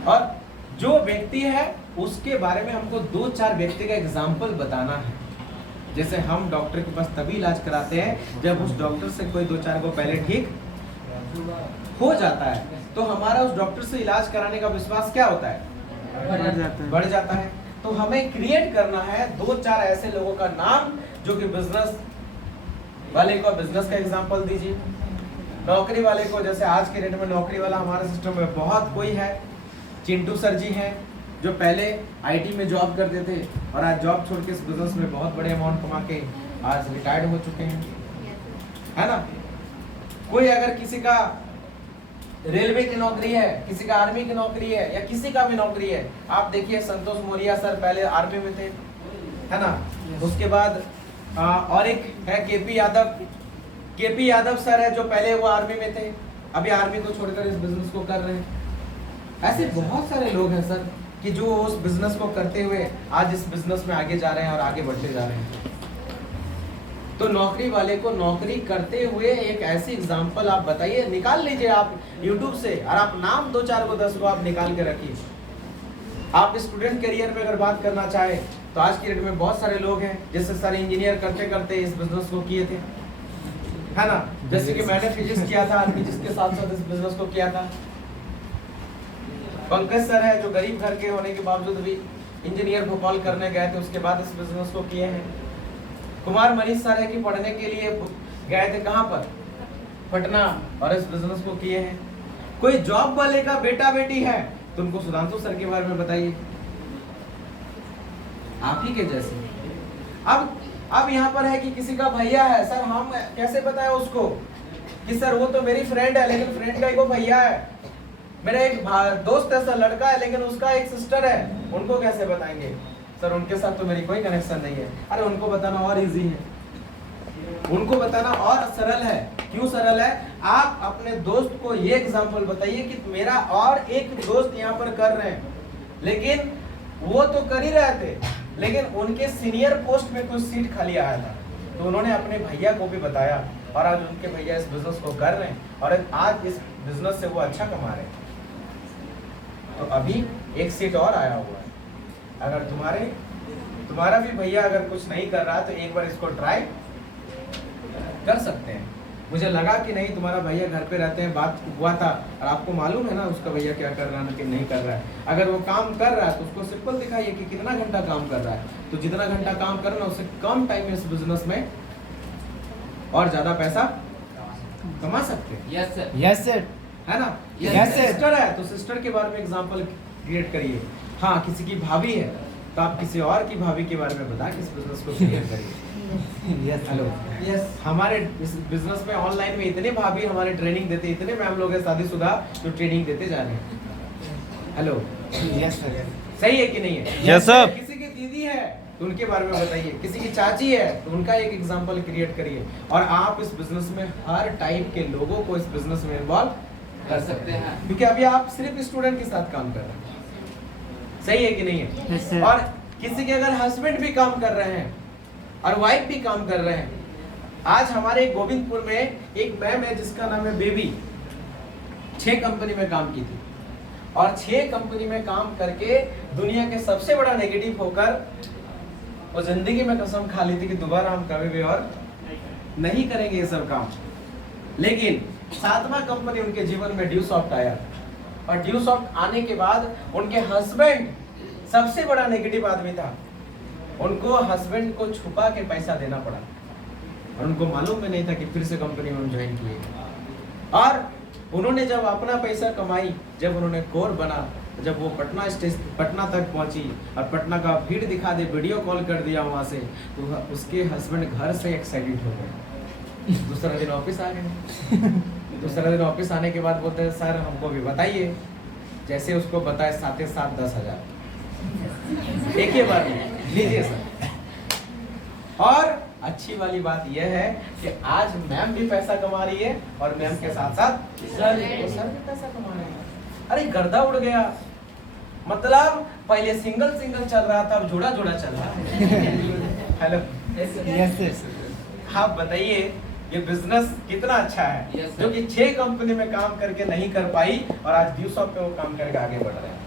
और जो व्यक्ति है उसके बारे में हमको 2-4 व्यक्ति का एग्जाम्पल बताना है। जैसे हम डॉक्टर के पास तभी इलाज कराते हैं जब उस डॉक्टर से कोई 2-4 को पहले ठीक हो जाता है, तो हमारा उस डॉक्टर से इलाज कराने का विश्वास क्या होता है? बढ़ जाता है। तो हमें क्रिएट करना है 2-4 ऐसे लोगों का नाम जो कि बिजनेस वाले को बिजनेस का एग्जाम्पल दीजिए, नौकरी वाले को, जैसे आज के डेट में नौकरी वाला हमारे सिस्टम में बहुत कोई है। चिंटू सर जी हैं जो पहले आईटी में जॉब करते थे और आज जॉब छोड़ के इस बिजनेस में बहुत बड़े अमाउंट कमा के आज रिटायर्ड हो चुके हैं, है ना? कोई अगर किसी का रेलवे की नौकरी है, किसी का आर्मी की नौकरी है या किसी का भी नौकरी है, आप देखिए संतोष मोरिया सर पहले आर्मी में थे, है ना? उसके बाद और एक है केपी यादव सर है जो पहले वो आर्मी में थे, अभी आर्मी को छोड़कर इस बिजनेस को कर रहे हैं। ऐसे बहुत सारे लोग हैं सर कि जो उस बिजनेस को करते हुए आज इस बिजनेस में आगे जा रहे हैं और आगे बढ़ते जा रहे हैं। तो नौकरी वाले को नौकरी करते हुए एक ऐसी एग्जांपल आप बताइए, निकाल लीजिए आप YouTube से, और आप नाम 2-4 को 10 को आप निकाल के रखिए। आप स्टूडेंट करियर में अगर बात करना चाहे तो आज की डेट में बहुत सारे लोग हैं, जैसे सर इंजीनियर करते करते इस बिजनेस को किए थे, है ना? जैसे कि मैंने फिजिक्स किया था, फिजिक्स के साथ साथ इस बिजनेस को किया था। पंकज सर है जो गरीब घर के होने के बावजूद भी इंजीनियर भोपाल करने गए थे, उसके बाद इस बिजनेस को किए हैं। कुमार मनीष सर है कि पढ़ने के लिए गए थे कहाँ पर? पटना, और इस बिजनेस को किए हैं। कोई जॉब वाले का बेटा बेटी है तो उनको सुधांशु सर के बारे में बताइए, आप ही के जैसे। अब यहाँ पर है कि किसी का भैया है, सर हम कैसे बताएं उसको कि सर वो तो मेरी फ्रेंड है लेकिन फ्रेंड का एक भैया है, मेरा एक दोस्त ऐसा लड़का है लेकिन उसका एक सिस्टर है, उनको कैसे बताएंगे? सर उनके साथ तो मेरी कोई कनेक्शन नहीं है। अरे उनको बताना और इजी है, उनको बताना और सरल है। क्यों सरल है? आप अपने दोस्त को ये एग्जांपल बताइए कि मेरा और एक दोस्त यहाँ पर कर रहे हैं, लेकिन वो तो कर ही रहे थे, लेकिन उनके सीनियर पोस्ट में कुछ सीट खाली आया था, तो उन्होंने अपने भैया को भी बताया और आज उनके भैया इस बिजनेस को कर रहे हैं और आज इस बिजनेस से वो अच्छा कमा रहे हैं। तो अभी एक सीट और आया हुआ है, अगर तुम्हारा भी भैया अगर कुछ नहीं कर रहा तो एक बार इसको ट्राई कर सकते हैं। मुझे लगा कि नहीं, तुम्हारा भैया घर पे रहते हैं, बात हुआ था और आपको मालूम है ना उसका भैया क्या कर रहा है कि नहीं कर रहा है। अगर वो काम कर रहा है तो उसको सिंपल दिखाइए कि कितना घंटा काम कर रहा है, तो जितना घंटा काम कर रहा है उससे कम टाइम में इस बिजनेस में और ज्यादा पैसा कमा सकते हैं। यस सर, है ना? Yes, sir. सिस्टर है तो सिस्टर के बारे में एग्जांपल क्रिएट करिए। हाँ, किसी की भाभी है तो आप किसी और की भाभी के बारे में बताएं, किस बिजनेस को क्रिएट करिए। यस हेलो, यस हमारे इस बिजनेस में ऑनलाइन में इतने भाभी हमारे ट्रेनिंग देते, इतने मैम लोग हैं शादीशुदा जो ट्रेनिंग देते जा रहे हैं। हेलो, यस सर सही है कि नहीं है? Yes, sir. किसी की दीदी है तो उनके बारे में बताइए, किसी की चाची है तो उनका एक एग्जांपल क्रिएट करिए। और आप इस बिजनेस में हर टाइप के लोगों को इस बिजनेस में इन्वॉल्व कर सकते हैं, क्योंकि अभी आप सिर्फ स्टूडेंट के साथ काम कर रहे हैं। सही है कि नहीं है? Yes, sir. और किसी के अगर हस्बैंड भी काम कर रहे हैं और वाइफ भी काम कर रहे हैं। आज हमारे गोविंदपुर में एक मैम है जिसका नाम है बेबी, 6 कंपनी में काम की थी और 6 कंपनी में काम करके दुनिया के सबसे बड़ा नेगेटिव होकर वो जिंदगी में कसम खा ली थी कि दोबारा हम कभी भी और नहीं करेंगे ये सब काम। लेकिन 7वां कंपनी उनके जीवन में ड्यूसॉफ्ट आया और ड्यूसॉफ्ट आने के बाद उनके हस्बैंड सबसे बड़ा नेगेटिव आदमी था। उनको हस्बैंड को छुपा के पैसा देना पड़ा और उनको मालूम भी नहीं था कि फिर से कंपनी में ज्वाइन किए। और उन्होंने जब अपना पैसा कमाई, जब उन्होंने कोर बना, जब वो पटना तक पहुंची और पटना का भीड़ दिखा दे, वीडियो कॉल कर दिया वहां से, तो उसके हस्बैंड घर से एक्साइटेड हो गए। दूसरा दिन ऑफिस आ गए। दूसरा दिन ऑफिस आने के बाद बोलते हैं सर हमको भी बताइए। जैसे उसको बताए 7 10,000 एक ही बार में लीजिए सर। और अच्छी वाली बात यह है कि आज मैम भी पैसा कमा रही है और मैम के साथ साथ सर भी पैसा कमा रहे हैं। अरे गर्दा उड़ गया, मतलब पहले सिंगल चल रहा था, अब जोड़ा चल रहा है। हेलो, यस सर आप बताइए ये बिजनेस कितना अच्छा है जो कि 6 कंपनी में काम करके नहीं कर पाई और आज ड्यूसॉफ्ट पे वो काम करके आगे बढ़ रहे हैं।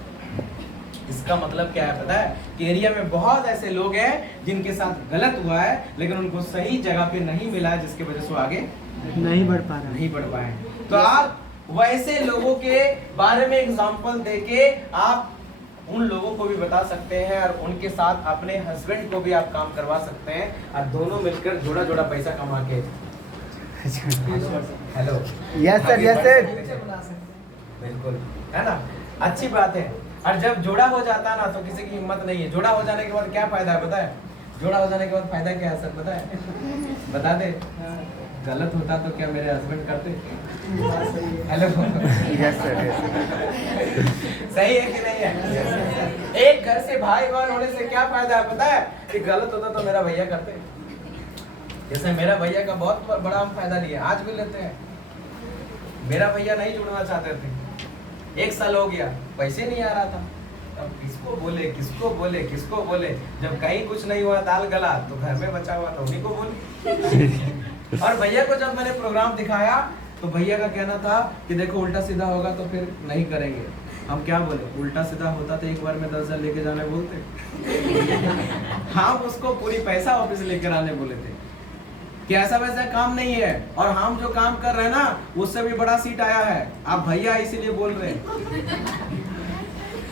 इसका मतलब क्या है पता है कि एरिया में बहुत ऐसे लोग हैं जिनके साथ गलत हुआ है लेकिन उनको सही जगह पे नहीं मिला है, जिसकी वजह से वो आगे नहीं बढ़ पाए। तो आप वैसे लोगों के बारे में एग्जांपल देके आप उन लोगों को भी बता सकते हैं और उनके साथ अपने हस्बैंड को भी आप काम करवा सकते हैं और दोनों मिलकर जोड़ा पैसा कमा के। हेलो, यस सर बिल्कुल, है ना? अच्छी बात है। और जब जोड़ा हो जाता है ना तो किसी की हिम्मत नहीं है। जोड़ा हो जाने के बाद क्या फायदा है पता है? जोड़ा हो जाने के बाद फायदा क्या है सर पता है? बता दे। गलत होता तो क्या मेरे हस्बैंड करते? हेलो, यस सर सही है कि नहीं है? एक घर से भाई बहन होने से क्या फायदा है पता है? कि गलत होता तो मेरा भैया करते। जैसे मेरा भैया का बहुत बड़ा हम फायदा लिया, आज भी लेते हैं। मेरा भैया नहीं जुड़ना चाहते थे, 1 साल हो गया, पैसे नहीं आ रहा था। अब किसको बोले। जब कहीं कुछ नहीं हुआ, दाल गला तो घर में बचा हुआ था उन्हीं को बोले। और भैया को जब मैंने प्रोग्राम दिखाया तो भैया का कहना था कि देखो उल्टा सीधा होगा तो फिर नहीं करेंगे। हम क्या बोले, उल्टा सीधा होता तो एक बार में 10,000 लेके जाने बोलते। हम उसको पूरी पैसा वापस लेकर आने बोले थे कि ऐसा वैसा काम नहीं है। और हम जो काम कर रहे हैं ना उससे भी बड़ा सीट आया है, आप भैया इसीलिए बोल रहे हैं।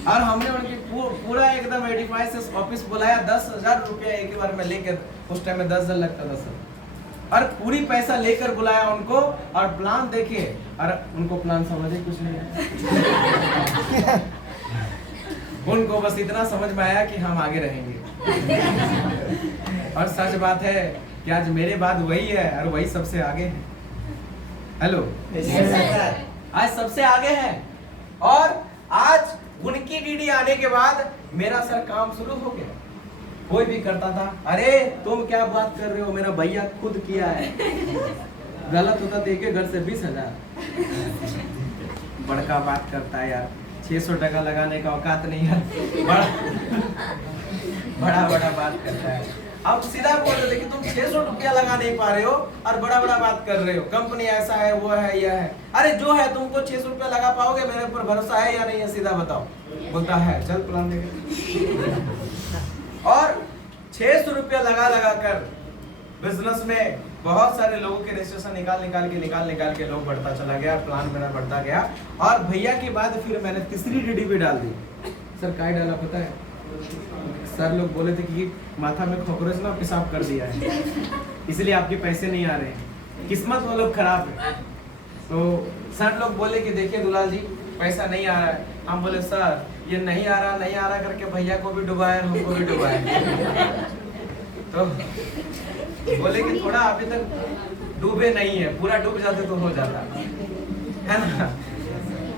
और हमने उनकी पूरा एकदम एडिफाई से ऑफिस बुलाया, 10,000 रुपया एक बार में लेकर, उस टाइम में 10,000 लगता था सर, और पूरी पैसा लेकर बुलाया उनको और प्लान देखिए। और उनको प्लान समझ ही कुछ नहीं है। उनको बस इतना समझ में आया कि हम आगे रहेंगे। और सच बात है कि आज मेरे बाद वही है और वही सबसे आगे है। हेलो, आज सबसे आगे है। और आज उनकी डीडी आने के बाद मेरा सर काम शुरू हो गया। कोई भी करता था, अरे तुम क्या बात कर रहे हो, मेरा भैया खुद किया है। गलत होता तो एक घर से 20,000। बड़का बात करता है यार, 600 टका लगाने का औकात नहीं है। बड़ा बात करता है। अब सीधा बोल रहे थे कि तुम 600 रुपया लगा नहीं पा रहे हो और बड़ा बात कर रहे हो, कंपनी ऐसा है वो है यह है। अरे जो है तुमको 600 रुपया लगा पाओगे, मेरे ऊपर भरोसा है या नहीं है, सीधा बताओ। बोलता है चल प्लान देंगे। और 600 रुपया लगा कर बिजनेस में बहुत सारे लोगों के रजिस्ट्रेशन निकाल के लोग बढ़ता चला गया, प्लान मेरा बढ़ता गया। और भैया के बाद फिर मैंने तीसरी डीडी भी डाल दी। सर क्या डाला पता है? सर लोग बोले थे कि माथा में कॉकरोच ना पेशाब कर दिया है, इसलिए आपके पैसे नहीं आ रहे हैं। किस्मत वो लोग खराब है। तो सर लोग बोले कि देखिए दुलाल जी पैसा नहीं आ रहा है। हम बोले सर ये नहीं आ रहा करके भैया को भी डुबाया, हमको भी डुबाया। तो बोले कि थोड़ा अभी तक डूबे नहीं है, पूरा डूब जाते तो हो जाता है ना।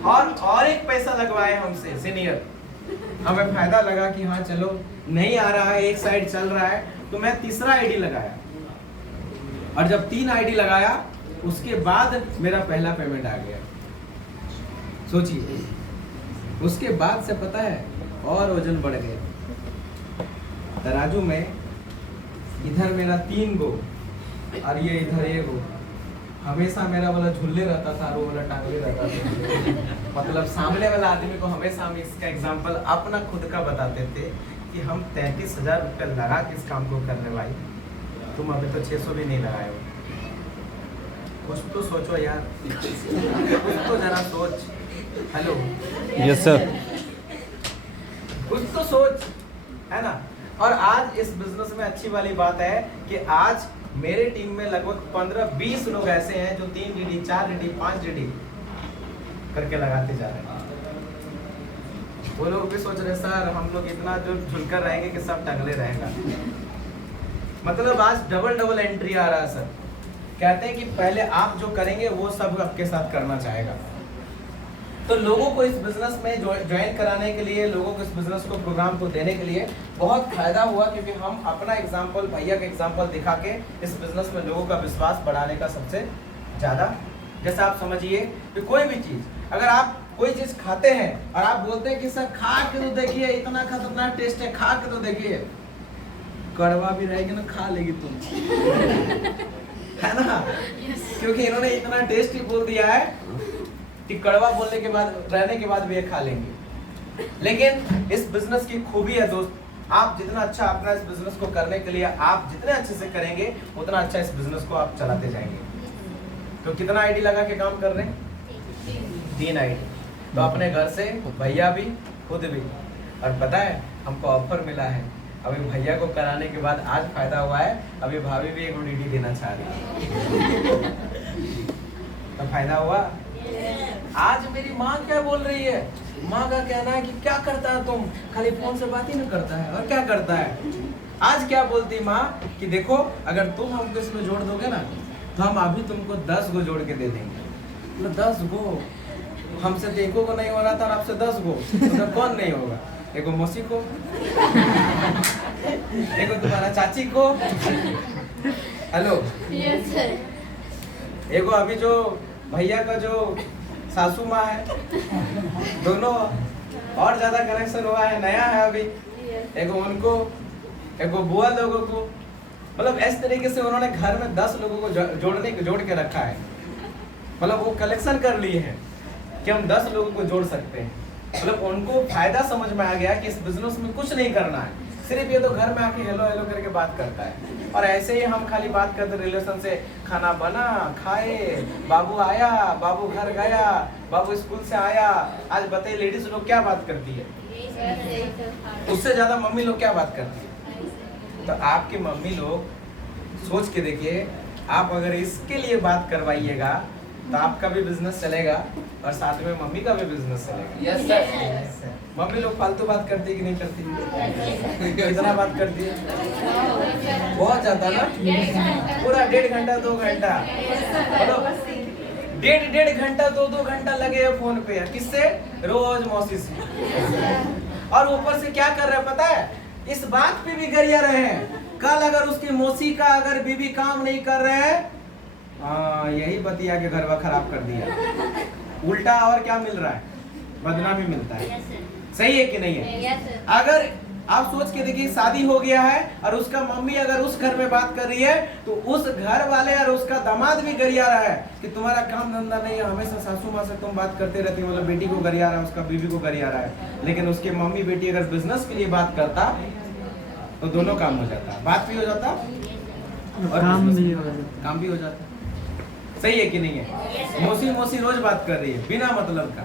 और एक पैसा लगवाए हमसे सीनियर, हमें फायदा लगा कि हाँ चलो नहीं आ रहा है, एक साइड चल रहा है, तो मैं तीसरा आईडी लगाया। और जब 3 आईडी लगाया उसके बाद मेरा पहला पेमेंट आ गया। सोचिए, उसके बाद से पता है और वजन बढ़ गया। तराजू में इधर मेरा 3 गो और ये इधर 1 गो, हमेशा मेरा वाला झुल्ले रहता था और वो वाला टांगले रहता था। मतलब सामने वाला आदमी को हमेशा हम इसका एग्जांपल अपना खुद का बताते थे कि हम 33,000 रुपये लगा के इस काम को करने भाई, तुम अभी तो 600 भी नहीं लगाए हो। कुछ तो सोचो यार, कुछ तो जरा सोच। Hello yes sir. कुछ तो सोच, है ना। और आज इस बिजनेस में अच्छी वाली बात है कि आज मेरे टीम में लगभग 15-20 लोग ऐसे हैं जो 3 डीडी 4 डीडी 5 डीडी करके लगाते जा रहे हैं। वो लोग भी सोच रहे सर हम लोग इतना जो झुलकर रहेंगे कि सब टंगले रहेगा। मतलब आज डबल एंट्री आ रहा है सर। कहते हैं कि पहले आप जो करेंगे वो सब आपके साथ करना चाहेगा। तो लोगों को इस बिजनेस में ज्वाइन कराने के लिए, लोगों को इस बिजनेस को प्रोग्राम को देने के लिए बहुत फायदा हुआ, क्योंकि हम अपना एग्जांपल, भैया का एग्जांपल दिखा के इस बिजनेस में लोगों का विश्वास बढ़ाने का सबसे ज़्यादा। जैसे आप समझिए कि कोई भी चीज़, अगर आप कोई चीज़ खाते हैं और आप बोलते हैं कि सर खा के तो देखिए इतना खतरनाक टेस्ट है, खा के तो देखिए, कड़वा भी रहेगी ना, खा लेगी तुम, है ना। क्योंकि इन्होंने इतना टेस्टी बोल दिया है कि कड़वा बोलने के बाद, रहने के बाद भी ये खा लेंगे। लेकिन इस बिजनेस की खूबी है दोस्त, आप जितना अच्छा अपना इस बिजनेस को करने के लिए आप जितने अच्छे से करेंगे उतना अच्छा इस बिजनेस को आप चलाते जाएंगे। तो कितना आईडी लगा के काम कर रहे हैं? 3 आईडी। तो अपने घर से भैया भी, खुद भी। और पता है हमको ऑफर मिला है, अभी भैया को कराने के बाद आज फायदा हुआ है, अभी भाभी भी एक डीडी देना चाह रही है। तो फायदा हुआ। आज मेरी माँ क्या बोल रही है, माँ का कहना है कि क्या करता है तुम, खाली फोन से बात ही नहीं करता है, और क्या करता है। आज क्या बोलती माँ कि देखो अगर तुम हमको इसमें जोड़ दोगे ना तो हम अभी तुमको 10 गो जोड़ के दे देंगे। तो 10 गो, हमसे तो 1 को नहीं हो रहा था और आपसे 10 गो, तो कौन नहीं होगा। एगो मौसी को, एगो तुम्हारा चाची को, हेलो, एगो अभी जो भैया का जो सासू माँ है, दोनों और ज्यादा कनेक्शन हुआ है, नया है अभी, एगो उनको, एगो बुआ लोगों को। मतलब इस तरीके से उन्होंने घर में 10 लोगों को जोड़ के रखा है। मतलब वो कलेक्शन कर लिए हैं कि हम 10 लोगों को जोड़ सकते हैं। मतलब उनको फायदा समझ में आ गया कि इस बिजनेस में कुछ नहीं करना है, सिर्फ ये तो घर में आके हेलो हेलो करके बात करता है। और ऐसे ही हम खाली बात करते रिलेशन से, खाना बना, खाए, बाबू आया, बाबू घर गया, बाबू स्कूल से आया। आज बताइए लेडीज लोग क्या बात करती है, उससे ज्यादा मम्मी लोग क्या बात करती है। तो आपकी मम्मी लोग सोच के देखिए, आप अगर इसके लिए बात करवाइएगा तो आपका भी बिजनेस चलेगा और साथ में मम्मी का भी बिजनेस चलेगा। Yes sir. मम्मी लोग फालतू बात करती है कि नहीं करती? कितना बात करती है? बहुत ज्यादा ना, पूरा 1.5 घंटा 2 घंटा, मतलब 1.5 घंटा 2 घंटा लगे फोन पे। किससे? रोज मौसी से। और ऊपर से क्या कर रहे हैं पता है, इस बात पे भी गरिया रहे हैं, कल अगर उसकी मौसी का अगर बीबी काम नहीं कर रहे हैं, यही बतिया के घर खराब कर दिया। उल्टा और क्या मिल रहा है? बदनामी मिलता है। सही है कि नहीं है? अगर आप सोच के देखिए, शादी हो गया है और उसका मम्मी अगर उस घर में बात कर रही है तो उस घर वाले और उसका दामाद भी गरिया रहा है कि तुम्हारा काम धंधा नहीं है, हमेशा सासू माँ से तुम बात करते रहती हो। मतलब बेटी को गरिया रहा है, उसका बीवी को गरिया रहा है। लेकिन उसके मम्मी बेटी अगर बिजनेस के लिए बात करता तो दोनों काम हो जाता, बात भी हो जाता और काम भी हो जाता। सही है कि नहीं है? मौसी रोज बात कर रही है बिना मतलब का।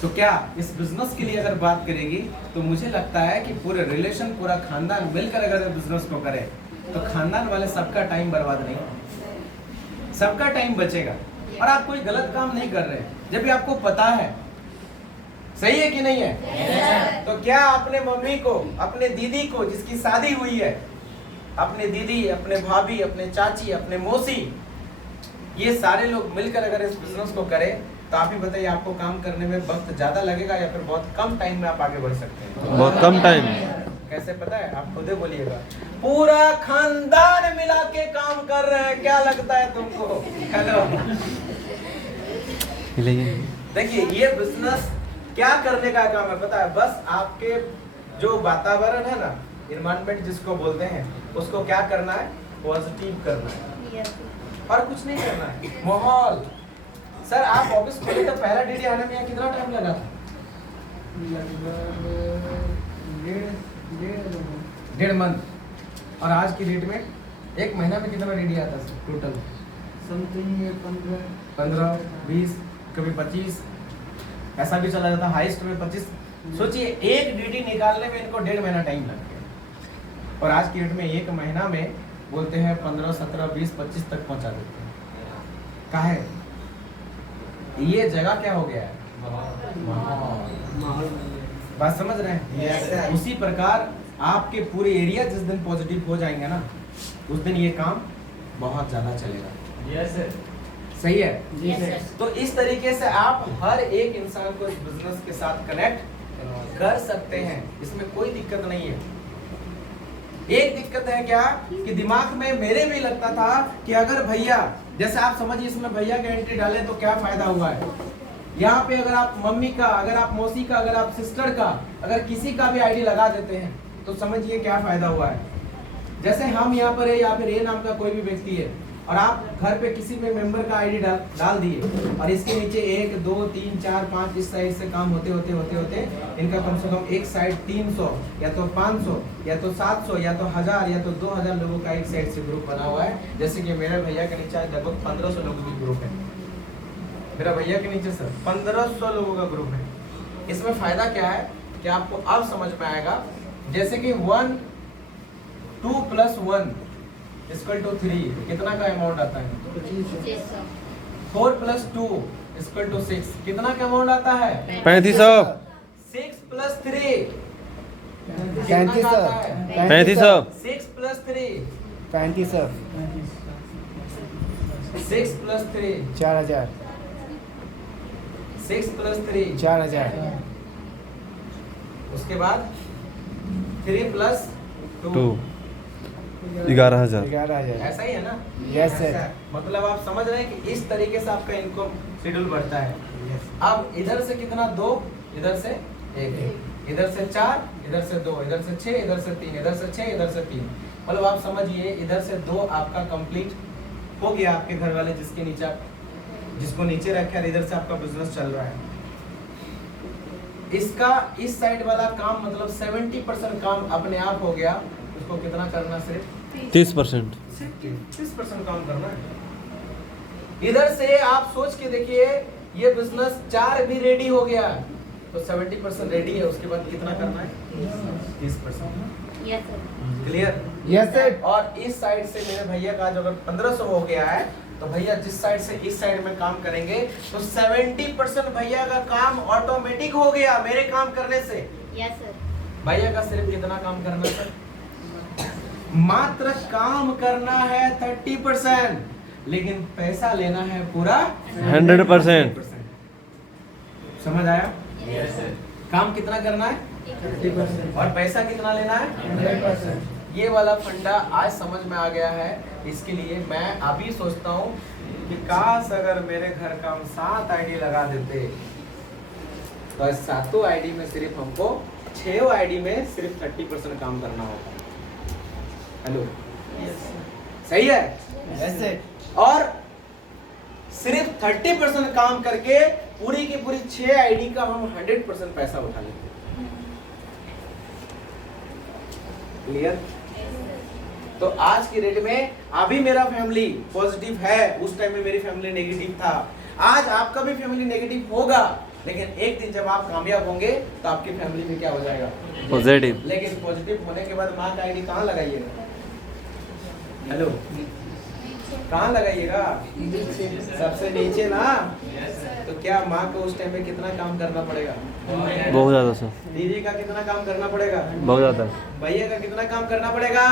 तो क्या इस बिजनेस के लिए अगर बात करेगी तो मुझे लगता है कि पूरे रिलेशन, पूरा खानदान मिलकर अगर बिजनेस को करे तो खानदान वाले सबका टाइम बर्बाद नहीं, सबका टाइम बचेगा। और आप कोई गलत काम नहीं कर रहे जब भी आपको पता है। सही है कि नहीं है? तो क्या अपने मम्मी को, अपने दीदी को जिसकी शादी हुई है, अपने दीदी, अपने भाभी, अपने चाची, अपने मौसी, ये सारे लोग मिलकर अगर इस बिजनेस को करें तो आप ही बताइए आपको काम करने में वक्त ज्यादा लगेगा या फिर बहुत कम टाइम में आप आगे बढ़ सकते हैं? बहुत कम टाइम। कैसे पता है? आप खुद ही बोलिएगा। पूरा खानदान मिला के काम कर रहे हैं, क्या लगता है तुमको? हेलो, देखिए ये बिजनेस क्या करने का काम है पता है? बस आपके जो वातावरण है ना, एनवायरनमेंट जिसको बोलते हैं, उसको क्या करना है? पॉजिटिव करना है और कुछ नहीं करना है। माहौल। सर आप ऑफिस खोले तो पहला डीडी आने में कितना टाइम लगा था? डेढ़ मंथ। और आज की डेट में एक महीना में कितना डीडी आता है टोटल? समथिंग 15, 20, कभी 25, ऐसा भी चला जाता। हाईएस्ट में 25। सोचिए एक डीडी निकालने में इनको 1.5 महीना टाइम लग गया और आज की डेट में एक महीना में बोलते हैं 15, 17, 20, 25 तक पहुंचा देते हैं। काहे? ये जगह क्या हो गया है? माहौल। बात समझ रहे हैं? उसी प्रकार आपके पूरे एरिया जिस दिन पॉजिटिव हो जाएंगे ना, उस दिन ये काम बहुत ज्यादा चलेगा। सही है? तो इस तरीके से आप हर एक इंसान को इस बिजनेस के साथ कनेक्ट कर सकते हैं, इसमें कोई दिक्कत नहीं है। एक दिक्कत है क्या कि दिमाग में मेरे भी लगता था कि अगर भैया, जैसे आप समझिए इसमें भैया का एंट्री डाले तो क्या फायदा हुआ है। यहाँ पे अगर आप मम्मी का, अगर आप मौसी का, अगर आप सिस्टर का, अगर किसी का भी आईडी लगा देते हैं तो समझिए क्या फायदा हुआ है। जैसे हम यहाँ पर है या फिर ए नाम का कोई भी व्यक्ति है और आप घर पे किसी में मेंबर का आईडी डाल दिए और इसके नीचे 1, 2, 3, 4, 5 इस साइड से काम होते होते इनका कम से कम एक साइड 300 या तो 500 या तो 700 या तो 1000 या तो 2000 लोगों का एक साइड से ग्रुप बना हुआ है। जैसे कि मेरे भैया के नीचे लगभग 1500 लोगों की ग्रुप है। मेरा भैया के नीचे सर 1500 लोगों का ग्रुप है। इसमें फायदा क्या है कि आपको अब समझ में आएगा। जैसे कि 1, 2 + 1 = 3 कितना का अमाउंट आता है? 4 + 2 = 6 कितना का अमाउंट आता है? 3500। 6 + 3 3500। 6 + 3 3500 6 + 3 4000 6 + 3 4000 उसके बाद 3 + 2 11,000। 11,000 ऐसा ही है ना? Yes, sir. मतलब आप समझ रहे हैं कि इस तरीके से आपका इनकम शेड्यूल बढ़ता है। अब इधर से कितना? 2, इधर से 1, इधर से 4, इधर से 2, इधर से 6, इधर से 3, इधर से 6, इधर से 3। मतलब आप समझिए इधर से 2 आपका कंप्लीट हो गया। आपके घर वाले जिसके नीचे आप जिसको नीचे रखे इधर से आपका बिजनेस चल रहा है। इसका इस साइड वाला काम मतलब 70% काम अपने आप हो गया। उसको कितना करना? सिर्फ 30%। 30% काम करना है। इधर से आप सोच के देखिए ये बिजनेस 4 भी रेडी हो गया तो 70% रेडी है। उसके बाद कितना करना है? 30%। क्लियर? Yes sir. और इस साइड से मेरे भैया का जो अगर 1500 हो गया है तो भैया जिस साइड से इस साइड में काम करेंगे तो 70% भैया का काम ऑटोमेटिक हो गया मेरे काम करने से। Yes sir. भैया का सिर्फ कितना काम करना है? मात्र काम करना है 30%, लेकिन पैसा लेना है पूरा 100%। समझ आया? काम कितना करना है? 30% और पैसा कितना लेना है? 100%। ये वाला फंडा आज समझ में आ गया है। इसके लिए मैं अभी सोचता हूँ कि काश अगर मेरे घर का हम 7 आईडी लगा देते तो 7 आईडी में सिर्फ हमको 6 आईडी में सिर्फ 30% काम करना होगा। हेलो, सही है? ऐसे और सिर्फ 30% काम करके पूरी की पूरी 6 आईडी का हम 100% पैसा उठा लेते। क्लियर? तो आज की डेट में अभी मेरा फैमिली पॉजिटिव है, उस टाइम में मेरी फैमिली नेगेटिव था। आज आपका भी फैमिली नेगेटिव होगा, लेकिन एक दिन जब आप कामयाब होंगे तो आपकी फैमिली में क्या हो जाएगा? पॉजिटिव। लेकिन पॉजिटिव होने के बाद माँ का आईडी कहाँ लगाइएगा? हेलो, कहाँ लगाइएगा? सबसे नीचे ना। तो क्या माँ को उस टाइम पे कितना काम करना पड़ेगा? बहुत ज़्यादा सर, दीदी का कितना काम करना पड़ेगा? बहुत ज़्यादा। भैया का कितना काम करना पड़ेगा?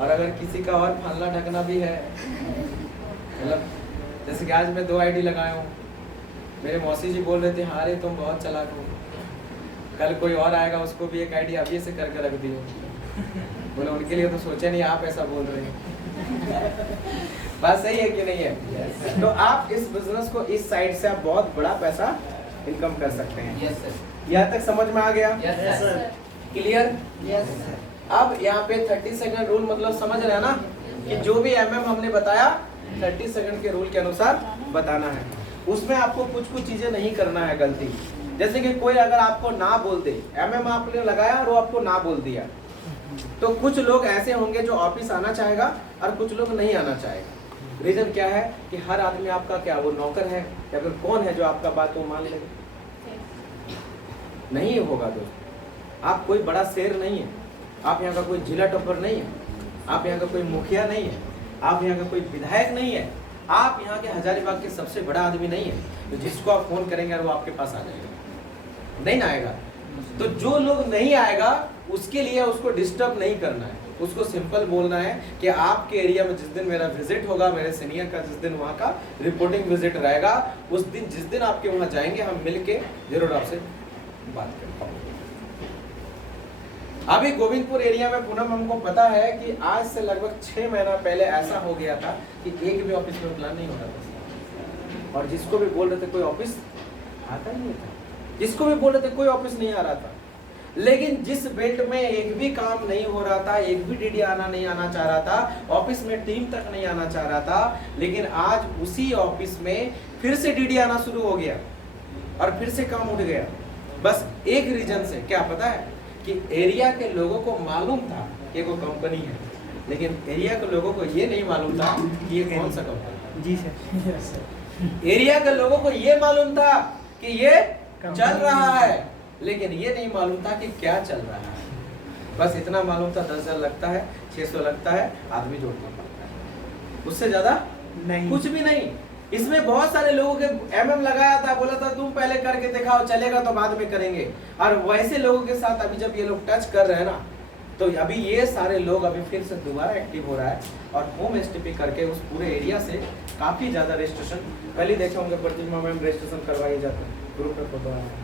और अगर किसी का और फालना ढकना भी है, मतलब जैसे कि आज मैं 2 आईडी लगाया हूँ, मेरे मौसी जी बोल रहे थे हाँ रे तुम बहुत चालाक हो, कल कोई और आएगा उसको भी एक आईडी अभी से करके रख दियो। बोले उनके लिए तो सोचे नहीं, आप ऐसा बोल रहे हैं। बात सही है कि नहीं है? तो आप इस बिजनेस को इस साइड से आप बहुत बड़ा पैसा इनकम कर सकते हैं। यहाँ तक समझ में आ गया? क्लियर? अब यहाँ पे 30 सेकंड रूल मतलब समझ रहे हैं ना, कि जो भी एमएम हमने बताया 30 सेकंड के रूल के अनुसार बताना है। उसमें आपको कुछ चीजें नहीं करना है गलती। जैसे कि कोई अगर आपको ना बोल दे, एमएम आपने लगाया और वो आपको ना बोल दिया, तो कुछ लोग ऐसे होंगे जो ऑफिस आना चाहेगा और कुछ लोग नहीं आना चाहेगा। रीजन क्या है कि हर आदमी आपका क्या वो नौकर है या फिर कौन है जो आपका बात को मान ले? नहीं होगा दोस्त। आप कोई बड़ा शेर नहीं है, आप यहाँ का कोई जिला टॉपर नहीं है, आप यहाँ का कोई मुखिया नहीं है, आप यहाँ का कोई विधायक नहीं है, आप यहाँ के हजारीबाग के सबसे बड़ा आदमी नहीं है, तो जिसको आप फोन करेंगे और वो आपके पास आ जाएगा, नहीं ना आएगा। तो जो लोग नहीं आएगा उसके लिए उसको डिस्टर्ब नहीं करना है, उसको सिंपल बोलना है कि आपके एरिया में जिस दिन मेरा विजिट होगा, मेरे सीनियर का जिस दिन वहाँ का रिपोर्टिंग विजिट रहेगा, उस दिन जिस दिन आपके वहाँ जाएंगे हम मिल के जरूर आपसे बात कर पाएंगे। अभी गोविंदपुर एरिया में पूनम हमको पता है कि आज से लगभग 6 महीना पहले ऐसा हो गया था कि एक भी ऑफिस में प्लान नहीं होता था, और जिसको भी बोल रहे थे कोई ऑफिस आता ही नहीं था, जिसको भी बोल रहे थे कोई ऑफिस नहीं आ रहा था। लेकिन जिस बेल्ट में एक भी काम नहीं हो रहा था, एक भी डीडी नहीं आना चाह रहा था, ऑफिस में टीम तक नहीं आना चाह रहा था, लेकिन आज उसी ऑफिस में फिर से डीडी आना शुरू हो गया और फिर से काम उठ गया। बस एक रीजन से, क्या पता है कि एरिया के लोगों को मालूम था कि वो कंपनी है, लेकिन एरिया के लोगों को ये नहीं मालूम था कि ये कौन सा कंपनी है। जी सर। एरिया के लोगों को ये मालूम था कि ये चल रहा है, लेकिन ये नहीं मालूम था कि क्या चल रहा है। बस इतना मालूम था 10,000 लगता है, 600 लगता है, आदमी जोड़ना पड़ता है, उससे ज्यादा नहीं, कुछ भी नहीं। इसमें बहुत सारे लोगों के एमएम लगाया था, बोला था तुम पहले करके दिखाओ, चलेगा तो बाद में करेंगे। और वैसे लोगों के साथ अभी जब ये लोग टच कर रहे हैं ना, तो अभी ये सारे लोग अभी फिर से दोबारा एक्टिव हो रहा है और होम एसटीपी करके उस पूरे एरिया से काफी ज्यादा रजिस्ट्रेशन, कल ही देखे होंगे प्रतिमा मैम रजिस्ट्रेशन करवाए जाते हैं, ग्रुप में फोटो आया।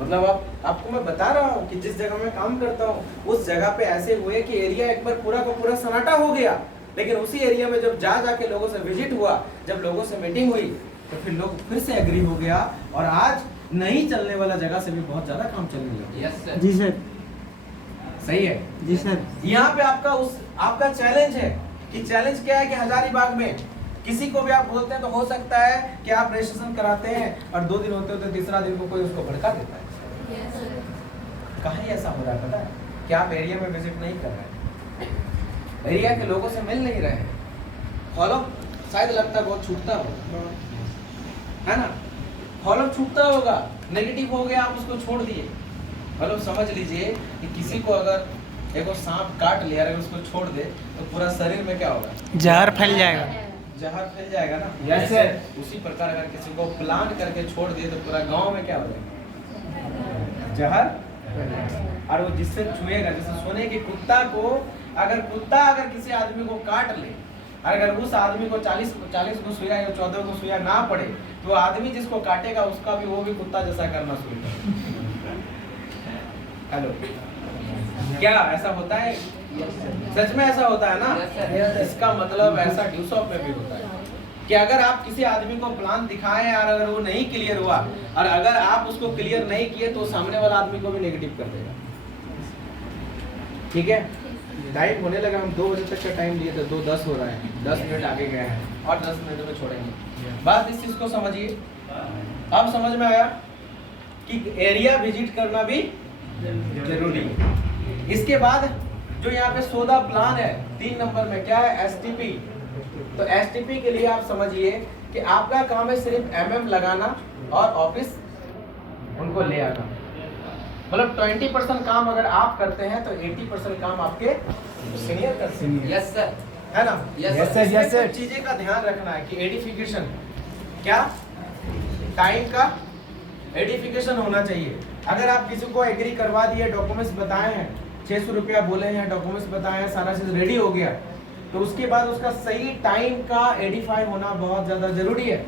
मतलब आपको मैं बता रहा हूँ कि जिस जगह मैं काम करता हूँ उस जगह पे ऐसे हुए कि एरिया एक बार पूरा का पूरा सन्नाटा हो गया, लेकिन उसी एरिया में जब जाके लोगों से विजिट हुआ, जब लोगों से मीटिंग हुई, तो फिर लोग फिर से एग्री हो गया और आज नहीं चलने वाला जगह से भी बहुत ज्यादा काम चलने लगा। Yes sir. जी सर। सही है जी सर। यहाँ पे आपका चैलेंज है कि चैलेंज क्या है कि हजारीबाग में किसी को भी आप बोलते हैं तो हो सकता है कि आप रजिस्ट्रेशन कराते हैं और 2 दिन होते तीसरा दिन को कोई उसको भड़का देता है। कहीं ऐसा हो रहा है पता है कि आप एरिया में विजिट नहीं कर रहे हैं, एरिया के लोगों से मिल नहीं रहे हैं, फॉलो शायद लगता है बहुत छूटता होगा, है ना, फॉलो छूटता होगा, नेगेटिव हो गया, आप उसको छोड़ दिए। मतलब समझ लीजिए कि किसी को अगर एक सांप काट लिया और उसको छोड़ दे तो पूरा शरीर में क्या होगा, जहर फैल जाएगा, जहर फैल जाएगा ना। Yes, sir. उसी प्रकार अगर किसी को प्लान करके छोड़ दिए तो पूरा गांव में क्या हो जाएगा, जहर। और वो जिससे छुएगा, जैसे सोने के कुत्ता को अगर किसी आदमी को काट ले, अगर उस आदमी को 40 को सुइया या 14 को सुइया ना पड़े, तो आदमी जिसको काटेगा उसका भी वो भी कुत्ता जैसा करना शुरू करेगा। हेलो, क्या ऐसा होता है? सच में ऐसा होता है ना। इसका मतलब ऐसा ड्यूसॉप में भी होता है कि अगर आप किसी आदमी को प्लान दिखाएं और अगर वो नहीं क्लियर हुआ और अगर आप उसको क्लियर नहीं किए तो सामने वाला आदमी को भी नेगेटिव कर देगा। ठीक है, टाइम होने लगा, हम 2 बजे तक का टाइम लिए थे, 2:10 हो रहा है, 10 मिनट आगे गए हैं और 10 मिनट में छोड़ेंगे। बात इस चीज को समझिए, अब समझ में आया कि एरिया विजिट करना भी जरूरी है। इसके बाद जो यहाँ पे सौदा प्लान है 3 नंबर में क्या है, एसटीपी। तो एसटीपी के लिए आप समझिए कि आपका काम है सिर्फ एमएम लगाना और ऑफिस उनको ले आना। मतलब 20% काम अगर आप करते हैं तो 80% काम आपके सीनियर करते हैं। यस सर, है ना? Yes, sir, yes, sir. कुछ चीजें का ध्यान रखना है कि एडिफिकेशन क्या टाइम का एडिफिकेशन होना चाहिए। अगर आप किसी को एग्री करवा दिए, डॉक्यूमेंट्स बताए हैं, 600 रुपया बोले हैं, डॉक्यूमेंट्स बताए हैं, सारा चीज रेडी हो गया, तो उसके बाद उसका सही टाइम का एडिफाई होना बहुत ज्यादा जरूरी है।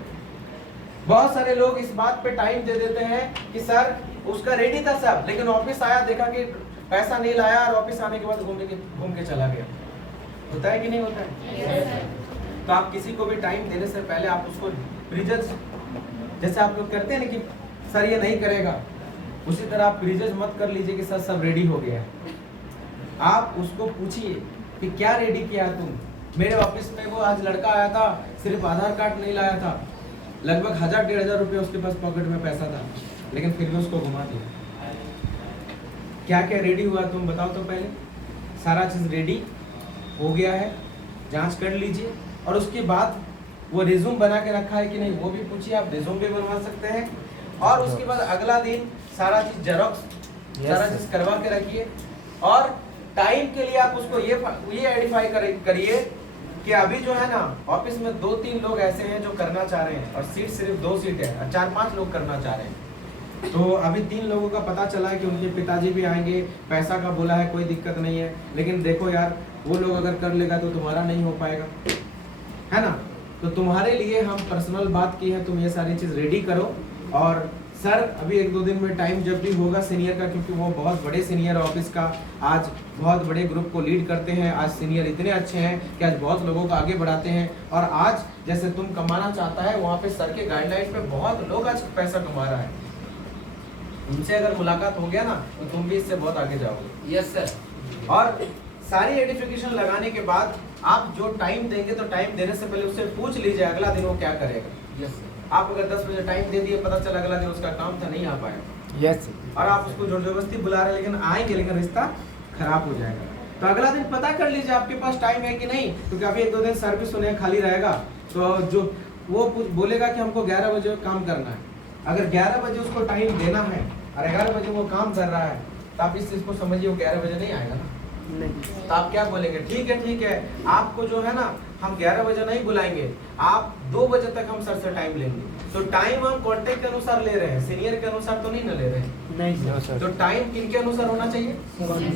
बहुत सारे लोग इस बात पे टाइम दे देते हैं कि सर उसका रेडी था सब, लेकिन ऑफिस आया देखा कि पैसा नहीं लाया और ऑफिस आने के बाद घूम के चला गया। होता है कि नहीं होता है? तो आप किसी को भी टाइम देने से पहले आप उसको प्रीजज, जैसे आप लोग करते हैं ना कि सर ये नहीं करेगा, उसी तरह आप प्रीजज मत कर लीजिए कि सर सब रेडी हो गया है। आप उसको पूछिए कि क्या रेडी किया तुम। मेरे ऑफिस में वो आज लड़का आया था, सिर्फ आधार कार्ड नहीं लाया था, लगभग 1000-1500 रुपये उसके पास पॉकेट में पैसा था, लेकिन फिर भी उसको घुमा दिया। क्या क्या रेडी हुआ तुम बताओ तो पहले। सारा चीज रेडी हो गया है, जांच कर लीजिए, और उसके बाद वो रिज्यूम बना के रखा है कि नहीं वो भी पूछिए। आप रिज्यूम भी बनवा सकते हैं, और उसके बाद अगला दिन सारा चीज जेरोक्स सारा चीज करवा के रखिए। और टाइम के लिए आप उसको ये आइडेंटिफाई करिए कि अभी जो है ना ऑफिस में 2-3 लोग ऐसे हैं जो करना चाह रहे हैं, और सीट सिर्फ 2 सीट है, और 4-5 लोग करना चाह रहे हैं। तो अभी 3 लोगों का पता चला है कि उनके पिताजी भी आएंगे, पैसा का बोला है, कोई दिक्कत नहीं है, लेकिन देखो यार वो लोग अगर कर लेगा तो तुम्हारा नहीं हो पाएगा, है ना? तो तुम्हारे लिए हम पर्सनल बात की है, तुम ये सारी चीज रेडी करो। और सर अभी 1-2 दिन में टाइम जब भी होगा सीनियर का, क्योंकि वो बहुत बड़े सीनियर ऑफिस का आज बहुत बड़े ग्रुप को लीड करते हैं, आज सीनियर इतने अच्छे हैं कि आज बहुत लोगों को आगे बढ़ाते हैं। और आज जैसे तुम कमाना चाहता है, वहाँ पे सर के गाइडलाइन पे बहुत लोग आज पैसा कमा रहा है। उनसे अगर मुलाकात हो गया ना तो तुम भी इससे बहुत आगे जाओगे। Yes sir. और सारी एडिफिकेशन लगाने के बाद आप जो टाइम देंगे, तो टाइम देने से पहले उससे पूछ लीजिए अगला दिन वो क्या करेगा। Yes sir. आप अगर 10 बजे टाइम दे दिए, पता चला अगला दिन उसका काम था, नहीं आ पाएगा। यस और आप उसको जोर जबरदस्ती बुला रहे हैं, लेकिन आएंगे, लेकिन रिश्ता खराब हो जाएगा। तो अगला दिन पता कर लीजिए आपके पास टाइम है कि नहीं, क्योंकि अभी 1-2 दिन सर्विस होने खाली रहेगा, तो जो वो बोलेगा कि हमको 11 बजे काम करना है, अगर 11 बजे उसको टाइम देना है और 11 बजे वो काम कर रहा है, तो आप इस चीज को समझिए वो 11 बजे नहीं आएगा ना। तो आप क्या बोलेंगे, ठीक है, आपको जो है ना हम 11 बजे नहीं बुलाएंगे, आप 2 बजे तक हम सर से टाइम लेंगे। तो टाइम हम कॉन्ट्रैक्ट के अनुसार ले रहे हैं, सीनियर के अनुसार तो नहीं ना ले रहे हैं। नहीं सर। तो टाइम किनके अनुसार होना चाहिए?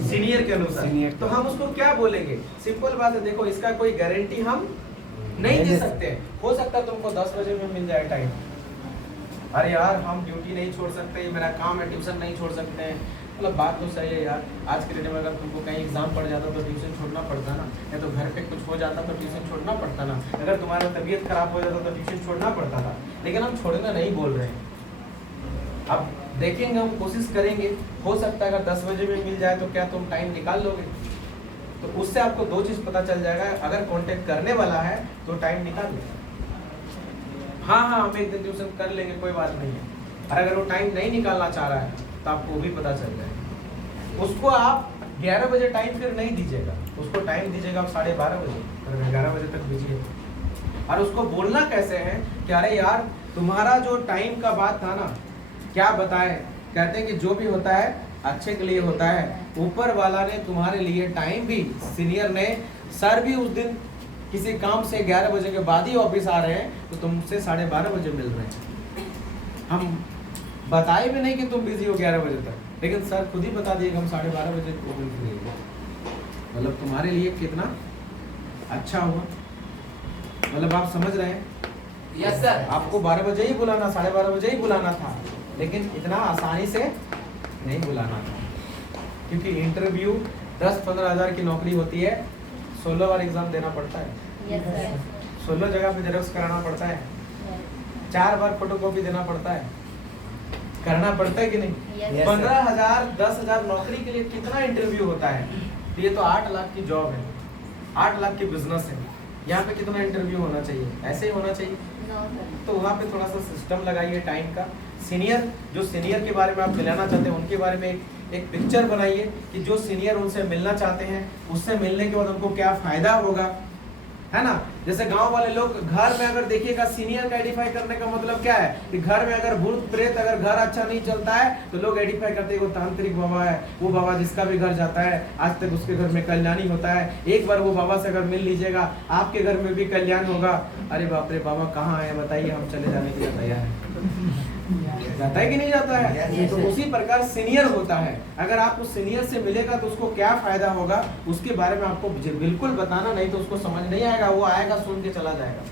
सीनियर के अनुसार। सीनियर। तो हम उसको क्या बोलेंगे? सिंपल बात है, देखो इसका कोई गारंटी हम नहीं दे सकते। हो सकता है तुमको 10 बजे में मिल जाए टाइम, अरे यार हम ड्यूटी नहीं छोड़ सकते, मेरा काम है, ट्यूशन नहीं छोड़ सकते हैं। मतलब बात तो सही है यार, आज के डेट में अगर तुमको कहीं एग्जाम पड़ जाता तो ट्यूशन छोड़ना पड़ता ना, या तो घर पे कुछ हो जाता तो ट्यूशन छोड़ना पड़ता ना, अगर तुम्हारा तबीयत खराब हो जाता तो ट्यूशन छोड़ना पड़ता था। लेकिन हम छोड़ना नहीं बोल रहे हैं। अब देखेंगे, हम कोशिश करेंगे, हो सकता है अगर 10 बजे में मिल जाए तो क्या तुम टाइम निकाल लोगे? तो उससे आपको 2 चीज़ पता चल जाएगा, अगर कॉन्टेक्ट करने वाला है तो टाइम निकाल लो। हाँ हम एक दिन ट्यूशन कर लेंगे, कोई बात नहीं है। और अगर वो टाइम नहीं निकालना चाह रहा है तो आपको वो भी पता चल जाएगा। उसको आप 11 बजे टाइम फिर नहीं दीजिएगा, उसको टाइम दीजिएगा आप 12:30 बजे, अगर 11 बजे तक दीजिए। और उसको बोलना कैसे है कि अरे यार तुम्हारा जो टाइम का बात था ना, क्या बताएं, कहते हैं कि जो भी होता है अच्छे के लिए होता है। ऊपर वाला ने तुम्हारे लिए टाइम भी, सीनियर ने, सर भी उस दिन किसी काम से 11 बजे के बाद ही ऑफिस आ रहे हैं, तो तुमसे 12:30 बजे मिल रहे हैं। हम बताए भी नहीं कि तुम बिजी हो 11 बजे तक, लेकिन सर खुद ही बता दिए कि हम 12:30 बजे फ्री हैं। मतलब तुम्हारे लिए कितना अच्छा हुआ। मतलब आप समझ रहे हैं? Yes sir. आपको 12 बजे ही बुलाना, 12:30 बजे ही बुलाना था, लेकिन इतना आसानी से नहीं बुलाना था, क्योंकि इंटरव्यू 10-15 हज़ार की नौकरी होती है, 16 बार एग्जाम देना पड़ता है, 16 जगह पे जेरोक्स कराना पड़ता है, 4 बार फोटोकॉपी देना पड़ता है, करना पड़ता है कि नहीं? 15,000 10,000 नौकरी के लिए कितना इंटरव्यू होता है? तो ये तो 8 लाख की जॉब है, 8 लाख की बिजनेस है, यहाँ पे कितना इंटरव्यू होना चाहिए? ऐसे ही होना चाहिए। तो वहाँ पे थोड़ा सा सिस्टम लगाइए टाइम का। सीनियर, जो सीनियर के बारे में आप मिलाना चाहते हैं उनके बारे में एक पिक्चर बनाइए कि जो सीनियर उनसे मिलना चाहते हैं, उससे मिलने के बाद उनको क्या फ़ायदा होगा, है ना। जैसे गांव वाले लोग घर में अगर देखिएगा, सीनियर का एडिफाई करने का मतलब क्या है कि घर में अगर भूत प्रेत, अगर घर अच्छा नहीं चलता है तो लोग एडिफाई करते हैं वो तांत्रिक बाबा है, वो बाबा जिसका भी घर जाता है आज तक उसके घर में कल्याण ही होता है, एक बार वो बाबा से अगर मिल लीजिएगा आपके घर में भी कल्याण होगा। अरे बाप रे, बाबा कहाँ है बताइए, हम चले जाने के लिए तैयार है। जाता है कि नहीं जाता है? तो उसी प्रकार सीनियर होता है, अगर आपको सीनियर से मिलेगा तो उसको क्या फायदा होगा उसके बारे में आपको बिल्कुल बताना, नहीं तो उसको समझ नहीं आएगा, वो आएगा सुन के चला जाएगा।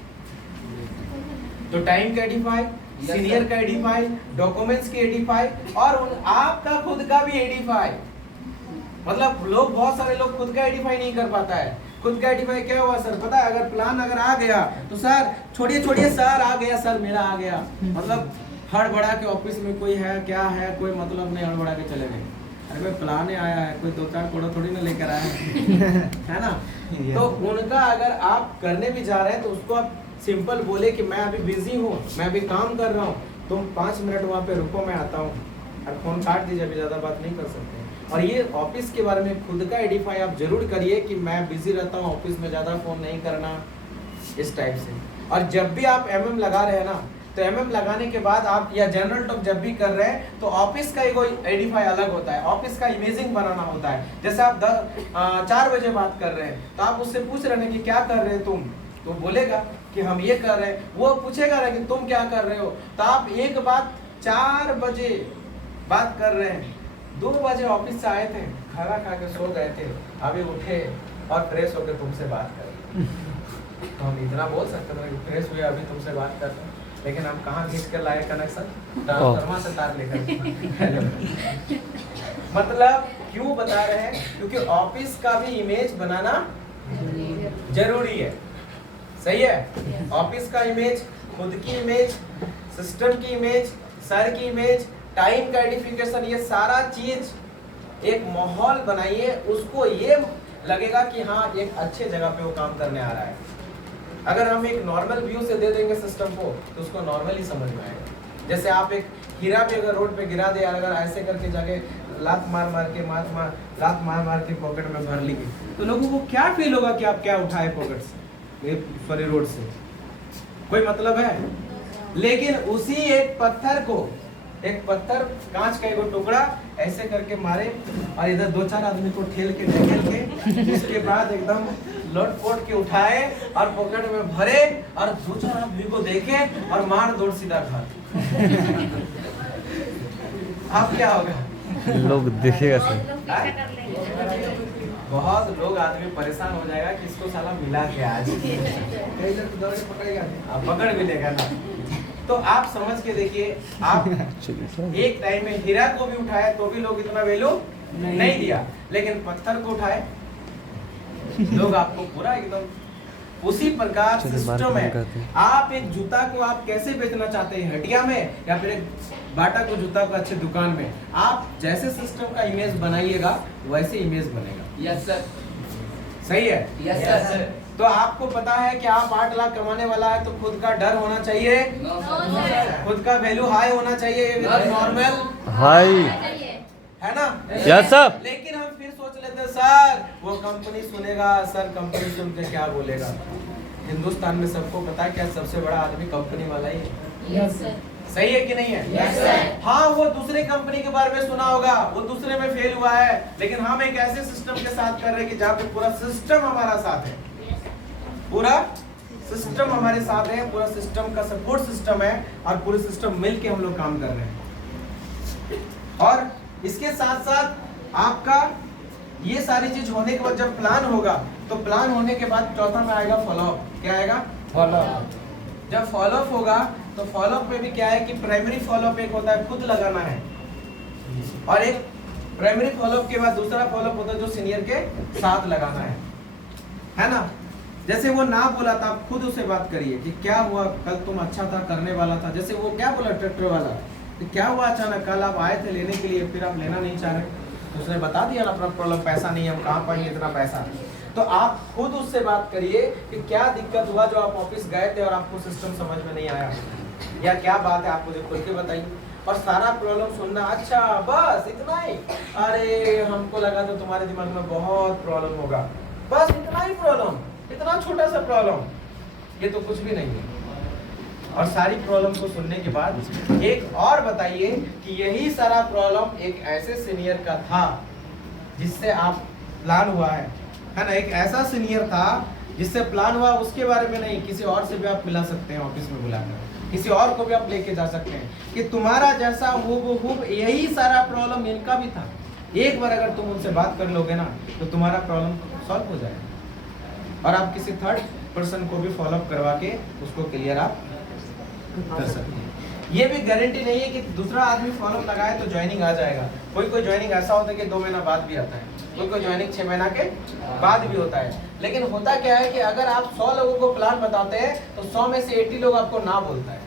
तो टाइम का एडिफाई, सीनियर का एडिफाई, डॉक्यूमेंट्स की एडिफाई और आपका खुद का भी एडिफाई। मतलब लोग, बहुत सारे लोग खुद का एडिफाई नहीं कर पाता है। खुद का एडिफाई क्या हुआ सर पता है, अगर प्लान अगर आ गया तो सर छोड़िए सर आ गया, सर मेरा आ गया, मतलब हड़बड़ा के ऑफिस में कोई है क्या है, कोई मतलब नहीं, हड़बड़ा के चले गए। अरे भाई प्लान आया है, कोई 2-4 करोड़ थोड़ी ना लेकर आया है ना। तो उनका अगर आप करने भी जा रहे हैं तो उसको आप सिंपल बोले कि मैं अभी बिजी हूँ, मैं अभी काम कर रहा हूँ, तुम 5 मिनट वहाँ पे रुको, मैं आता हूँ, और फोन काट दीजिए, अभी ज़्यादा बात नहीं कर सकते। और ये ऑफिस के बारे में खुद का एडिफाई आप जरूर करिए कि मैं बिजी रहता हूँ ऑफिस में, ज़्यादा फोन नहीं करना, इस टाइप से। और जब भी आप MM लगा रहे हैं ना, तो MM लगाने के बाद आप या जनरल टॉक जब भी कर रहे हैं तो ऑफिस का एक एडिफाई अलग होता है, ऑफिस का इमेजिंग बनाना होता है। जैसे आप 4 बजे बात कर रहे हैं तो आप उससे पूछ रहे हैं कि क्या कर रहे हैं तुम, तो बोलेगा कि हम ये कर रहे हैं, वो पूछेगा ना कि तुम क्या कर रहे हो, तो आप एक बात 4 बजे बात कर रहे हैं, 2 बजे ऑफिस से आए थे, खाना खा के सो गए थे, अभी उठे और फ्रेश होकर तुमसे बात कर रहे हैं। तो हम इतना बोल सकते थे कि फ्रेश हुए अभी तुमसे बात कर रहे हैं, लेकिन हम कहाँ खींच कर लाए कनेक्शन, ट्रांसफार्मर से तार लेकर। मतलब क्यों बता रहे हैं, क्योंकि ऑफिस का भी इमेज बनाना जरूरी है, सही है। ऑफिस का इमेज, खुद की इमेज, सिस्टम की इमेज, सर की इमेज, टाइम का आइडेंटिफिकेशन, ये सारा चीज एक माहौल बनाइए, उसको ये लगेगा कि हाँ एक अच्छे जगह पे वो काम करने आ रहा है। अगर हम एक नॉर्मल व्यू से दे देंगे सिस्टम को तो उसको नॉर्मली समझ में आएगा। जैसे आप एक हीरा भी अगर रोड पे गिरा दे, अगर ऐसे करके जाके लात मार के पॉकेट में भर ली, तो लोगों को क्या फील होगा कि आप क्या उठाए पॉकेट से, सॉरी रोड से, कोई मतलब है। लेकिन उसी एक पत्थर कांच का एक टुकड़ा ऐसे करके मारे और इधर 2-4 आदमी को ठेल के ढकेल के उसके बाद एकदम लोट-पोट के उठाए और पॉकेट में भरे और 2-4 आदमी को देखे और मार दौड़ सीधा घर। अब क्या होगा, लोग देखेगा सर, बहुत लोग आदमी परेशान हो जाएगा कि इसको साला मिला के आज पकड़ मिलेगा ना। तो आप समझ के देखिए, आप एक टाइम में हीरा को भी उठाए तो भी लोग इतना वैल्यू नहीं दिया, लेकिन पत्थर को उठाए लोग आपको पूरा एकदम उसी प्रकार सिस्टम है। आप एक जूता को आप कैसे बेचना चाहते हैं, हटिया में या फिर एक बाटा को जूता को अच्छे दुकान में, आप जैसे सिस्टम का इमेज बनाइएगा वैसे इमेज बनेगा। यस सर, सही है। Yes sir. तो आपको पता है कि आप 8 लाख कमाने वाला है तो खुद का डर होना चाहिए, खुद का वैल्यू हाई होना चाहिए, नॉर्मल हाई है ना। Yes sir. लेकिन हम फिर सोच लेते हैं सर वो कंपनी सुनेगा, सर कंपनी सुन के क्या बोलेगा। हिंदुस्तान में सबको पता है क्या सबसे बड़ा आदमी कंपनी वाला ही है। Yes sir. सही है कि नहीं है? Yes sir. हाँ, वो दूसरे कंपनी के बारे में सुना होगा, वो दूसरे में फेल हुआ है, लेकिन हम एक ऐसे सिस्टम के साथ कर रहे हैं कि जहाँ पे पूरा सिस्टम हमारा साथ है, पूरा सिस्टम हमारे साथ है, पूरा सिस्टम का सपोर्ट सिस्टम है और पूरे सिस्टम मिल के हम लोग काम कर रहे हैं। और इसके साथ साथ आपका ये सारी चीज होने के बाद जब प्लान होगा तो प्लान होने के बाद चौथा में आएगा फॉलोअप। क्या आएगा? फॉलोअप। जब फॉलोअप होगा तो फॉलोअप में भी क्या है कि प्राइमरी फॉलोअप एक होता है खुद लगाना है, और एक प्राइमरी फॉलोअप के बाद दूसरा फॉलोअप होता है जो सीनियर के साथ लगाना है ना। जैसे वो ना बोला था, आप खुद उससे बात करिए कि क्या हुआ, कल तुम अच्छा था, करने वाला था। जैसे वो क्या बोला ट्रैक्टर वाला, तो क्या हुआ अचानक, कल आप आए थे लेने के लिए फिर आप लेना नहीं चाह रहे, तो उसने बता दिया ना अपना प्रॉब्लम, पैसा नहीं, हम कहाँ पाएंगे इतना पैसा। तो आप खुद उससे बात करिए कि क्या दिक्कत हुआ जो आप ऑफिस गए थे और आपको सिस्टम समझ में नहीं आया, या क्या बात है आप मुझे खुल के बताइए। और सारा प्रॉब्लम सुनना, अच्छा बस इतना ही, अरे हमको लगा था तुम्हारे दिमाग में बहुत प्रॉब्लम होगा, बस इतना ही प्रॉब्लम, इतना छोटा सा प्रॉब्लम, ये तो कुछ भी नहीं है। और सारी प्रॉब्लम को सुनने के बाद एक और बताइए कि यही सारा प्रॉब्लम एक ऐसे सीनियर का था जिससे आप प्लान हुआ है ना? एक ऐसा सीनियर था जिससे प्लान हुआ, उसके बारे में नहीं, किसी और से भी आप मिला सकते हैं ऑफिस में बुलाकर, किसी और को भी आप लेके जा सकते हैं कि तुम्हारा जैसा हूबहू यही सारा प्रॉब्लम इनका भी था। एक बार अगर तुम उनसे बात कर लोगे ना तो तुम्हारा प्रॉब्लम सॉल्व हो जाएगा और आप किसी थर्ड पर्सन को भी फॉलो अप करवा के उसको क्लियर आप कर सकते हैं। ये भी गारंटी नहीं है कि दूसरा आदमी फॉलो लगाए तो ज्वाइनिंग आ जाएगा। कोई ज्वाइनिंग ऐसा होता है कि 2 महीना बाद भी आता है, कोई ज्वाइनिंग 6 महीना के बाद भी होता है। लेकिन होता क्या है कि अगर आप 100 लोगों को प्लान बताते हैं तो 100 में से 80 लोग आपको ना बोलता है,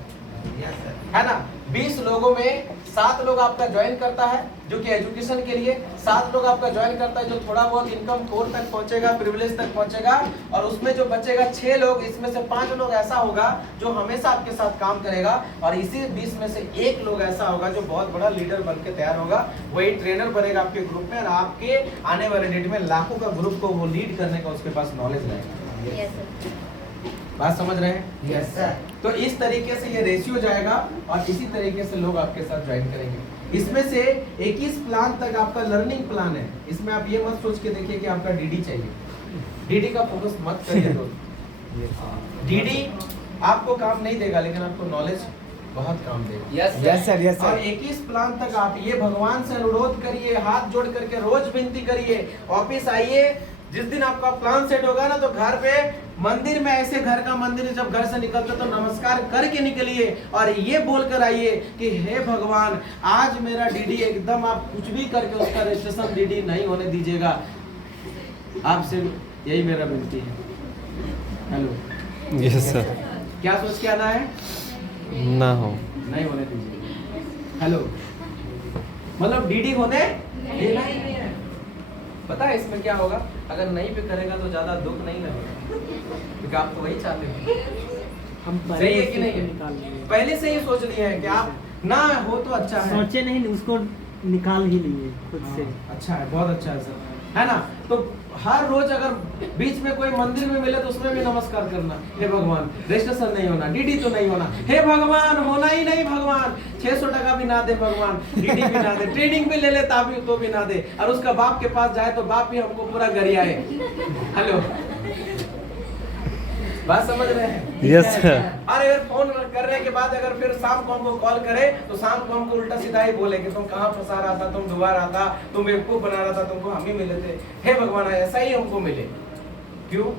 है ना? 20 लोगों में 7 लोग आपका ज्वाइन करता है जो कि एजुकेशन के लिए, 7 लोग आपका ज्वाइन करता है जो थोड़ा बहुत इनकम कोर तक पहुंचेगा, प्रिविलेज तक पहुंचेगा, और उसमें जो बचेगा 6 लोग, इसमें से 5 लोग ऐसा होगा जो हमेशा आपके साथ काम करेगा, और इसी 20 में से 1 लोग ऐसा होगा जो बहुत बड़ा लीडर बन के तैयार होगा, वही ट्रेनर बनेगा आपके ग्रुप में, और आपके आने वाले डेट में लाखों का ग्रुप को वो लीड करने का उसके पास नॉलेज रहेगा। बात समझ रहे हैं? Yes sir. तो इस तरीके से ये रेशियो जाएगा और इसी तरीके से लोग आपके साथ ज्वाइन करेंगे। इसमें से 21 प्लान तक आपका लर्निंग प्लान है। इसमें आप ये मत सोच के देखिए कि आपका डीडी चाहिए, डीडी का फोकस मत करिए दोस्त। डीडी आपको काम नहीं देगा लेकिन आपको नॉलेज बहुत काम देगा। यस सर, यस और सर। 21 प्लान तक आप ये भगवान से अनुरोध करिए, हाथ जोड़ करके रोज विनती करिए, ऑफिस आइए। जिस दिन आपका प्लान सेट होगा ना तो घर पे मंदिर में, ऐसे घर का मंदिर में जब घर से निकलते तो नमस्कार करके निकलिए और ये बोलकर आइए कि हे भगवान, आज मेरा डीडी एकदम, आप कुछ भी करके उसका रजिस्ट्रेशन डीडी नहीं होने दीजिएगा। आपसे यही मेरा विनती है। Hello, yes sir. क्या सोच के आना है? ना हो, नहीं होने दीजिए। हेलो, मतलब डीडी होने देना ही नहीं है। पता है इसमें क्या होगा? अगर नहीं भी करेगा तो ज्यादा दुख नहीं लगेगा क्योंकि आप तो वही चाहते हैं। हम सही है कि नहीं? निकाल लिए, पहले से ही सोच लिए हैं कि आप ना हो तो अच्छा है। सोचे नहीं, उसको निकाल ही लिए खुद से। अच्छा है, बहुत अच्छा है सर, है ना? तो हर रोज अगर बीच में कोई मंदिर में मिले तो उसमें भी नमस्कार करना, हे भगवान रजिस्ट्रेशन नहीं होना, डीडी तो नहीं होना, हे भगवान होना ही नहीं भगवान, 600 टका भी ना दे भगवान, डीडी भी ना दे, ट्रेनिंग भी ले ले तो भी ना दे, और उसका बाप के पास जाए तो बाप भी हमको पूरा गरियाए। हेलो, बात समझ रहे हैं? Yes sir. और अगर फोन करने के बाद अगर फिर शाम को हमको कॉल करे तो शाम को हमको उल्टा सीधा ही बोले कि तुम कहाँ फंसा रहा था, तुम डुबा रहा था, तुम बेवकूफ बना रहा था, तुमको हम ही मिले थे। हे भगवान, ऐसा ही हमको मिले। क्यों?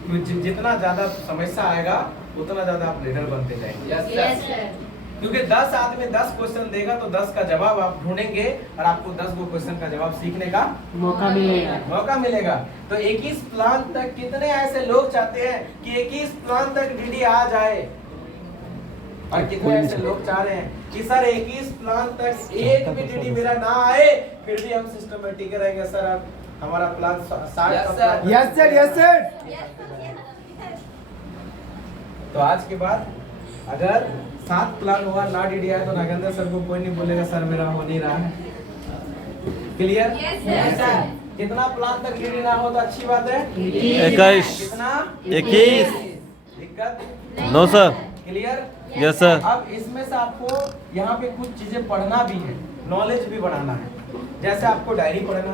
क्योंकि जितना ज्यादा समस्या आएगा उतना ज्यादा आप लीडर बनते जाएंगे। Yes sir. क्योंकि 10 आदमी 10 क्वेश्चन देगा तो 10 का जवाब आप ढूंढेंगे और आपको 10 गो क्वेश्चन का जवाब सीखने का मौका मिलेगा। तो 21 प्लान तक कितने ऐसे लोग चाहते हैं कि 21 प्लान तक डीडी आ जाए, और कितने ऐसे लोग चाह रहे हैं कि सर 21 प्लान तक एक भी डीडी मेरा ना आए फिर भी हम सिस्टमेटिक रहेंगे सर, आप हमारा प्लान 60 Yes, का sir. Plan. Yes sir, yes sir. तो आज के बाद अगर 7 प्लान हुआ ना डीडी आया तो नागेंद्र सर को कोई नहीं बोलेगा सर मेरा हो नहीं रहा है। क्लियर? Yes, sir. कितना प्लान तक डीडी ना हो तो अच्छी बात है? 21, कितना? 21, दिक्कत? No sir. Clear? Yes sir. अब इसमें से आपको यहाँ पे कुछ चीजें पढ़ना भी है, नॉलेज भी बढ़ाना है। जैसे आपको डायरी पढ़ना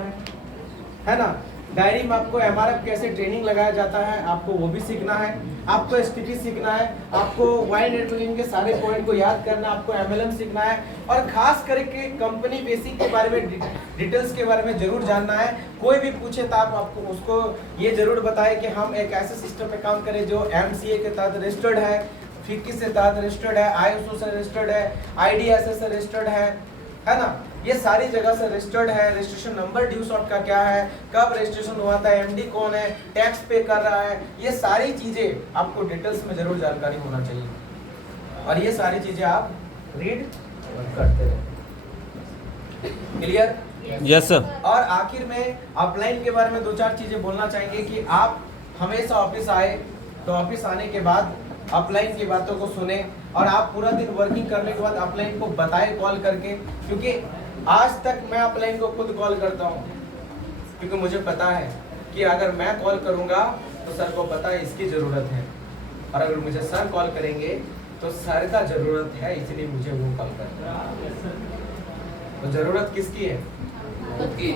है ना? डायरी में आपको एमआरएफ कैसे ट्रेनिंग लगाया जाता है, आपको वो भी सीखना है। आपको एसटीटी सीखना है, आपको वाई नेटवर्किंग के सारे पॉइंट को याद करना, आपको एमएलएम सीखना है, और खास करके कंपनी बेसिक के बारे में, डिटेल्स के बारे में जरूर जानना है। कोई भी पूछे तो आप आपको उसको ये जरूर बताएं कि हम एक ऐसे सिस्टम पे काम करें जो एमसीए के तहत रजिस्टर्ड है, फिक्की से तहत रजिस्टर्ड है, आईएसओ से रजिस्टर्ड है, आईडीएसएस से रजिस्टर्ड है ना? ये सारी जगह से रजिस्टर्ड है। रजिस्ट्रेशन नंबर ड्यू शॉट का क्या है, कब रजिस्ट्रेशन हुआ था, एमडी कौन है, टैक्स पे कर रहा है, ये सारी चीजें आपको डिटेल्स में जरूर जानकारी होना चाहिए, और ये सारी चीजें आप रीड करते रहे। क्लियर? Yes sir. और आखिर में अपलाइन के बारे में 2-4 चीजें बोलना चाहेंगे कि आप हमेशा ऑफिस आए तो ऑफिस आने के बाद अपलाइन की बातों को सुने, और आप पूरा दिन वर्किंग करने के बाद अपलाइन को बताएं कॉल करके, क्योंकि आज तक मैं अपलाइन को खुद कॉल करता हूं, क्योंकि मुझे पता है कि अगर मैं कॉल करूंगा तो सर को पता है इसकी जरूरत है, और अगर मुझे सर कॉल करेंगे तो सर का जरूरत है, इसलिए मुझे वो कॉल करना है। तो जरूरत किसकी है? खुद की,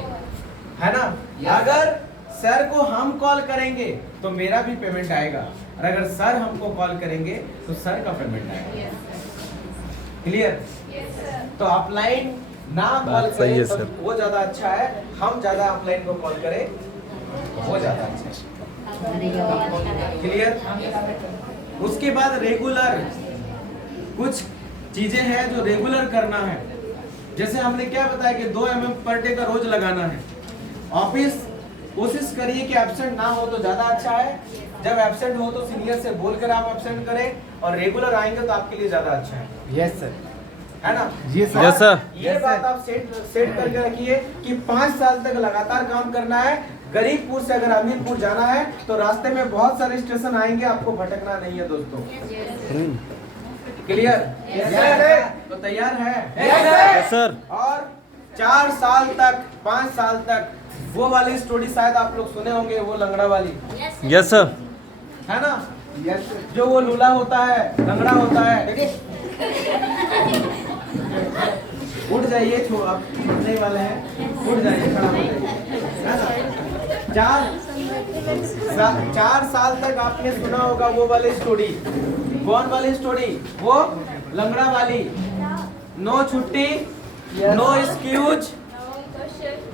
है ना? अगर सर को हम कॉल करेंगे तो मेरा भी पेमेंट आएगा, और अगर सर हमको कॉल करेंगे तो सर का पेमेंट आएगा। क्लियर? तो ऑफलाइन ना कॉल बात सही है करें तो सर। वो ज्यादा अच्छा है, हम ज्यादा ऑफलाइन को कॉल करें वो ज्यादा अच्छा है। क्लियर? उसके बाद रेगुलर कुछ चीजें हैं जो रेगुलर करना है। जैसे हमने क्या बताया कि 2 mm पर डे का रोज लगाना है। ऑफिस कोशिश करिए कि एब्सेंट ना हो तो ज्यादा अच्छा है। जब एब्सेंट हो तो सीनियर से बोलकर आप एब्सेंट करें, और रेगुलर आएंगे तो आपके लिए ज्यादा अच्छा है। यस सर, है ना? जी सर। Yes sir. ये बात आप सेट करके रखिए कि 5 साल तक लगातार काम करना है। गरीबपुर से अगर अमीरपुर जाना है तो रास्ते में बहुत सारे स्टेशन आएंगे, आपको भटकना नहीं है दोस्तों। क्लियर? तो तैयार है? Yes sir. और 4 साल तक 5 साल तक वो वाली स्टोरी शायद आप लोग सुने होंगे, वो लंगड़ा वाली, यस सर। है ना? यस जो वो लूला होता है, लंगड़ा होता है। उठ जाइए, आप छूटने वाले हैं, उठ जाइए, खड़ा हो जाइए, है ना? 4 साल तक आपने सुना होगा वो वाली स्टोरी। कौन वाली स्टोरी? वो लंगड़ा वाली। नो छुट्टी, no excuse,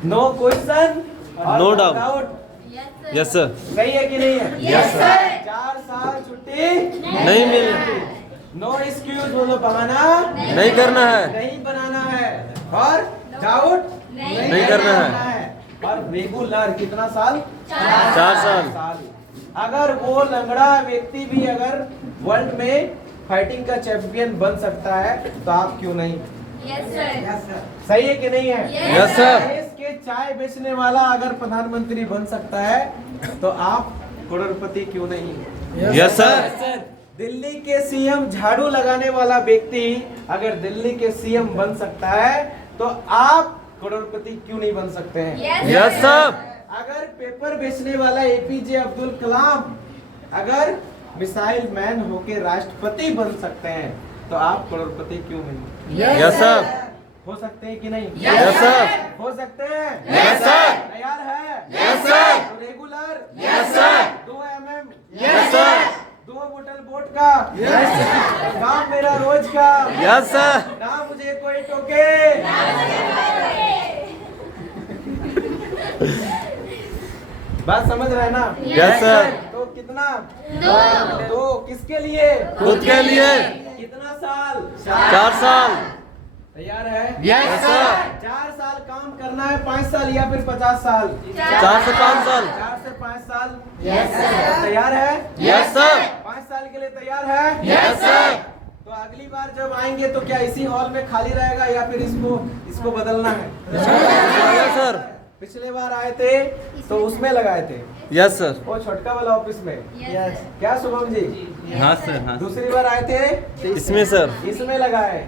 no question, No doubt। Yes sir. सही है कि नहीं है? Yes sir. 4 साल छुट्टी नहीं मिलना, नो एक्सक्यूज, बोलो बहाना नहीं करना है, नहीं बनाना है, और डाउट नहीं करना है। और रेगुलर कितना साल? 4 साल। अगर वो लंगड़ा व्यक्ति भी अगर वर्ल्ड में फाइटिंग का चैंपियन बन सकता है तो आप क्यों नहीं? सही है कि नहीं है? Yes sir. देश के चाय बेचने वाला अगर प्रधानमंत्री बन सकता है तो आप करोड़पति क्यों नहीं? Yes sir. दिल्ली के सीएम झाड़ू लगाने वाला व्यक्ति अगर दिल्ली के सीएम बन सकता है तो आप करोड़पति क्यों नहीं बन सकते हैं? Yes sir. अगर पेपर बेचने वाला एपीजे अब्दुल कलाम अगर मिसाइल मैन होके राष्ट्रपति बन सकते हैं तो आप करोड़पति क्यों नहीं? Yes sir. हो सकते हैं कि नहीं? Yes sir. हो सकते हैं? Yes sir. तैयार है? Yes sir. तो regular? Yes sir. 2 mm? Yes sir. 2 बोतल बोट का? काम मेरा रोज का? Yes sir. ना मुझे कोई टोके। बात समझ रहे हैं ना? Yes sir. तो कितना? 2 किसके लिए? खुद के लिए। कितना साल? 4 साल। तैयार है? Yes sir. 4 साल काम करना है, 5 साल या फिर 50 साल? 4 से 5 साल। 4 से 5 साल। तैयार है? Yes sir. 5 साल के लिए तैयार है? Yes sir. तो अगली बार जब आएंगे तो क्या इसी हॉल में खाली रहेगा या फिर इसको बदलना है? Yes sir. पिछले बार आए थे तो उसमें लगाए थे, यस सर। वो छोटका वाला ऑफिस में। क्या शुभम जी? हाँ सर, हाँ। दूसरी बार आए थे तो इसमें सर। इसमें लगाए,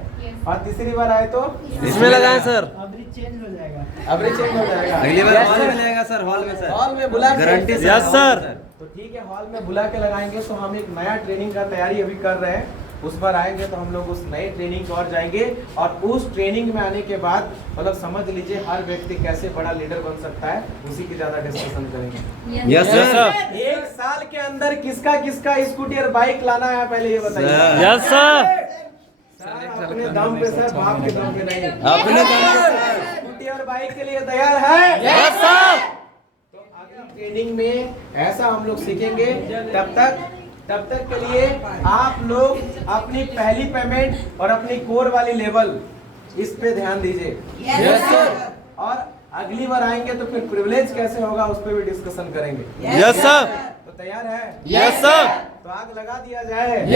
और तीसरी बार आए तो इसमें लगाए सर। अभी चेंज हो जाएगा। अबरी चेंज हो जाएगा। अगली बार Yes, हॉल sir। में लगेगा सर, हॉल में सर। हॉल में बुला के- गारंटी यस सर। तो ठीक है, हॉल में बुला के लगाएंगे। तो हम एक नया ट्रेनिंग का तैयारी अभी कर रहे हैं, उस पर आएंगे तो हम लोग उस नए ट्रेनिंग की ओर जाएंगे, और उस ट्रेनिंग में आने के बाद मतलब समझ लीजिए हर व्यक्ति कैसे बड़ा लीडर बन सकता है, उसी की ज्यादा डिस्कशन करेंगे। Yes sir. 1 साल के अंदर किसका किसका स्कूटी और बाइक लाना है पहले ये बताइए। सर। Yes sir. सर, अपने दम पे सर, बाप के दम पे नहीं। अपने दम पे सर। स्कूटी और बाइक के लिए तैयार है? Yes sir. तो अगली ट्रेनिंग में ऐसा हम लोग सीखेंगे। तब तक के लिए आप लोग अपनी पहली पेमेंट और अपनी कोर वाली लेवल इस पे ध्यान दीजिए। Yes sir. और अगली बार आएंगे तो फिर प्रिविलेज कैसे होगा उस पर भी डिस्कशन करेंगे। Yes sir. तो तैयार है? Yes sir. तो आग लगा दिया जाए।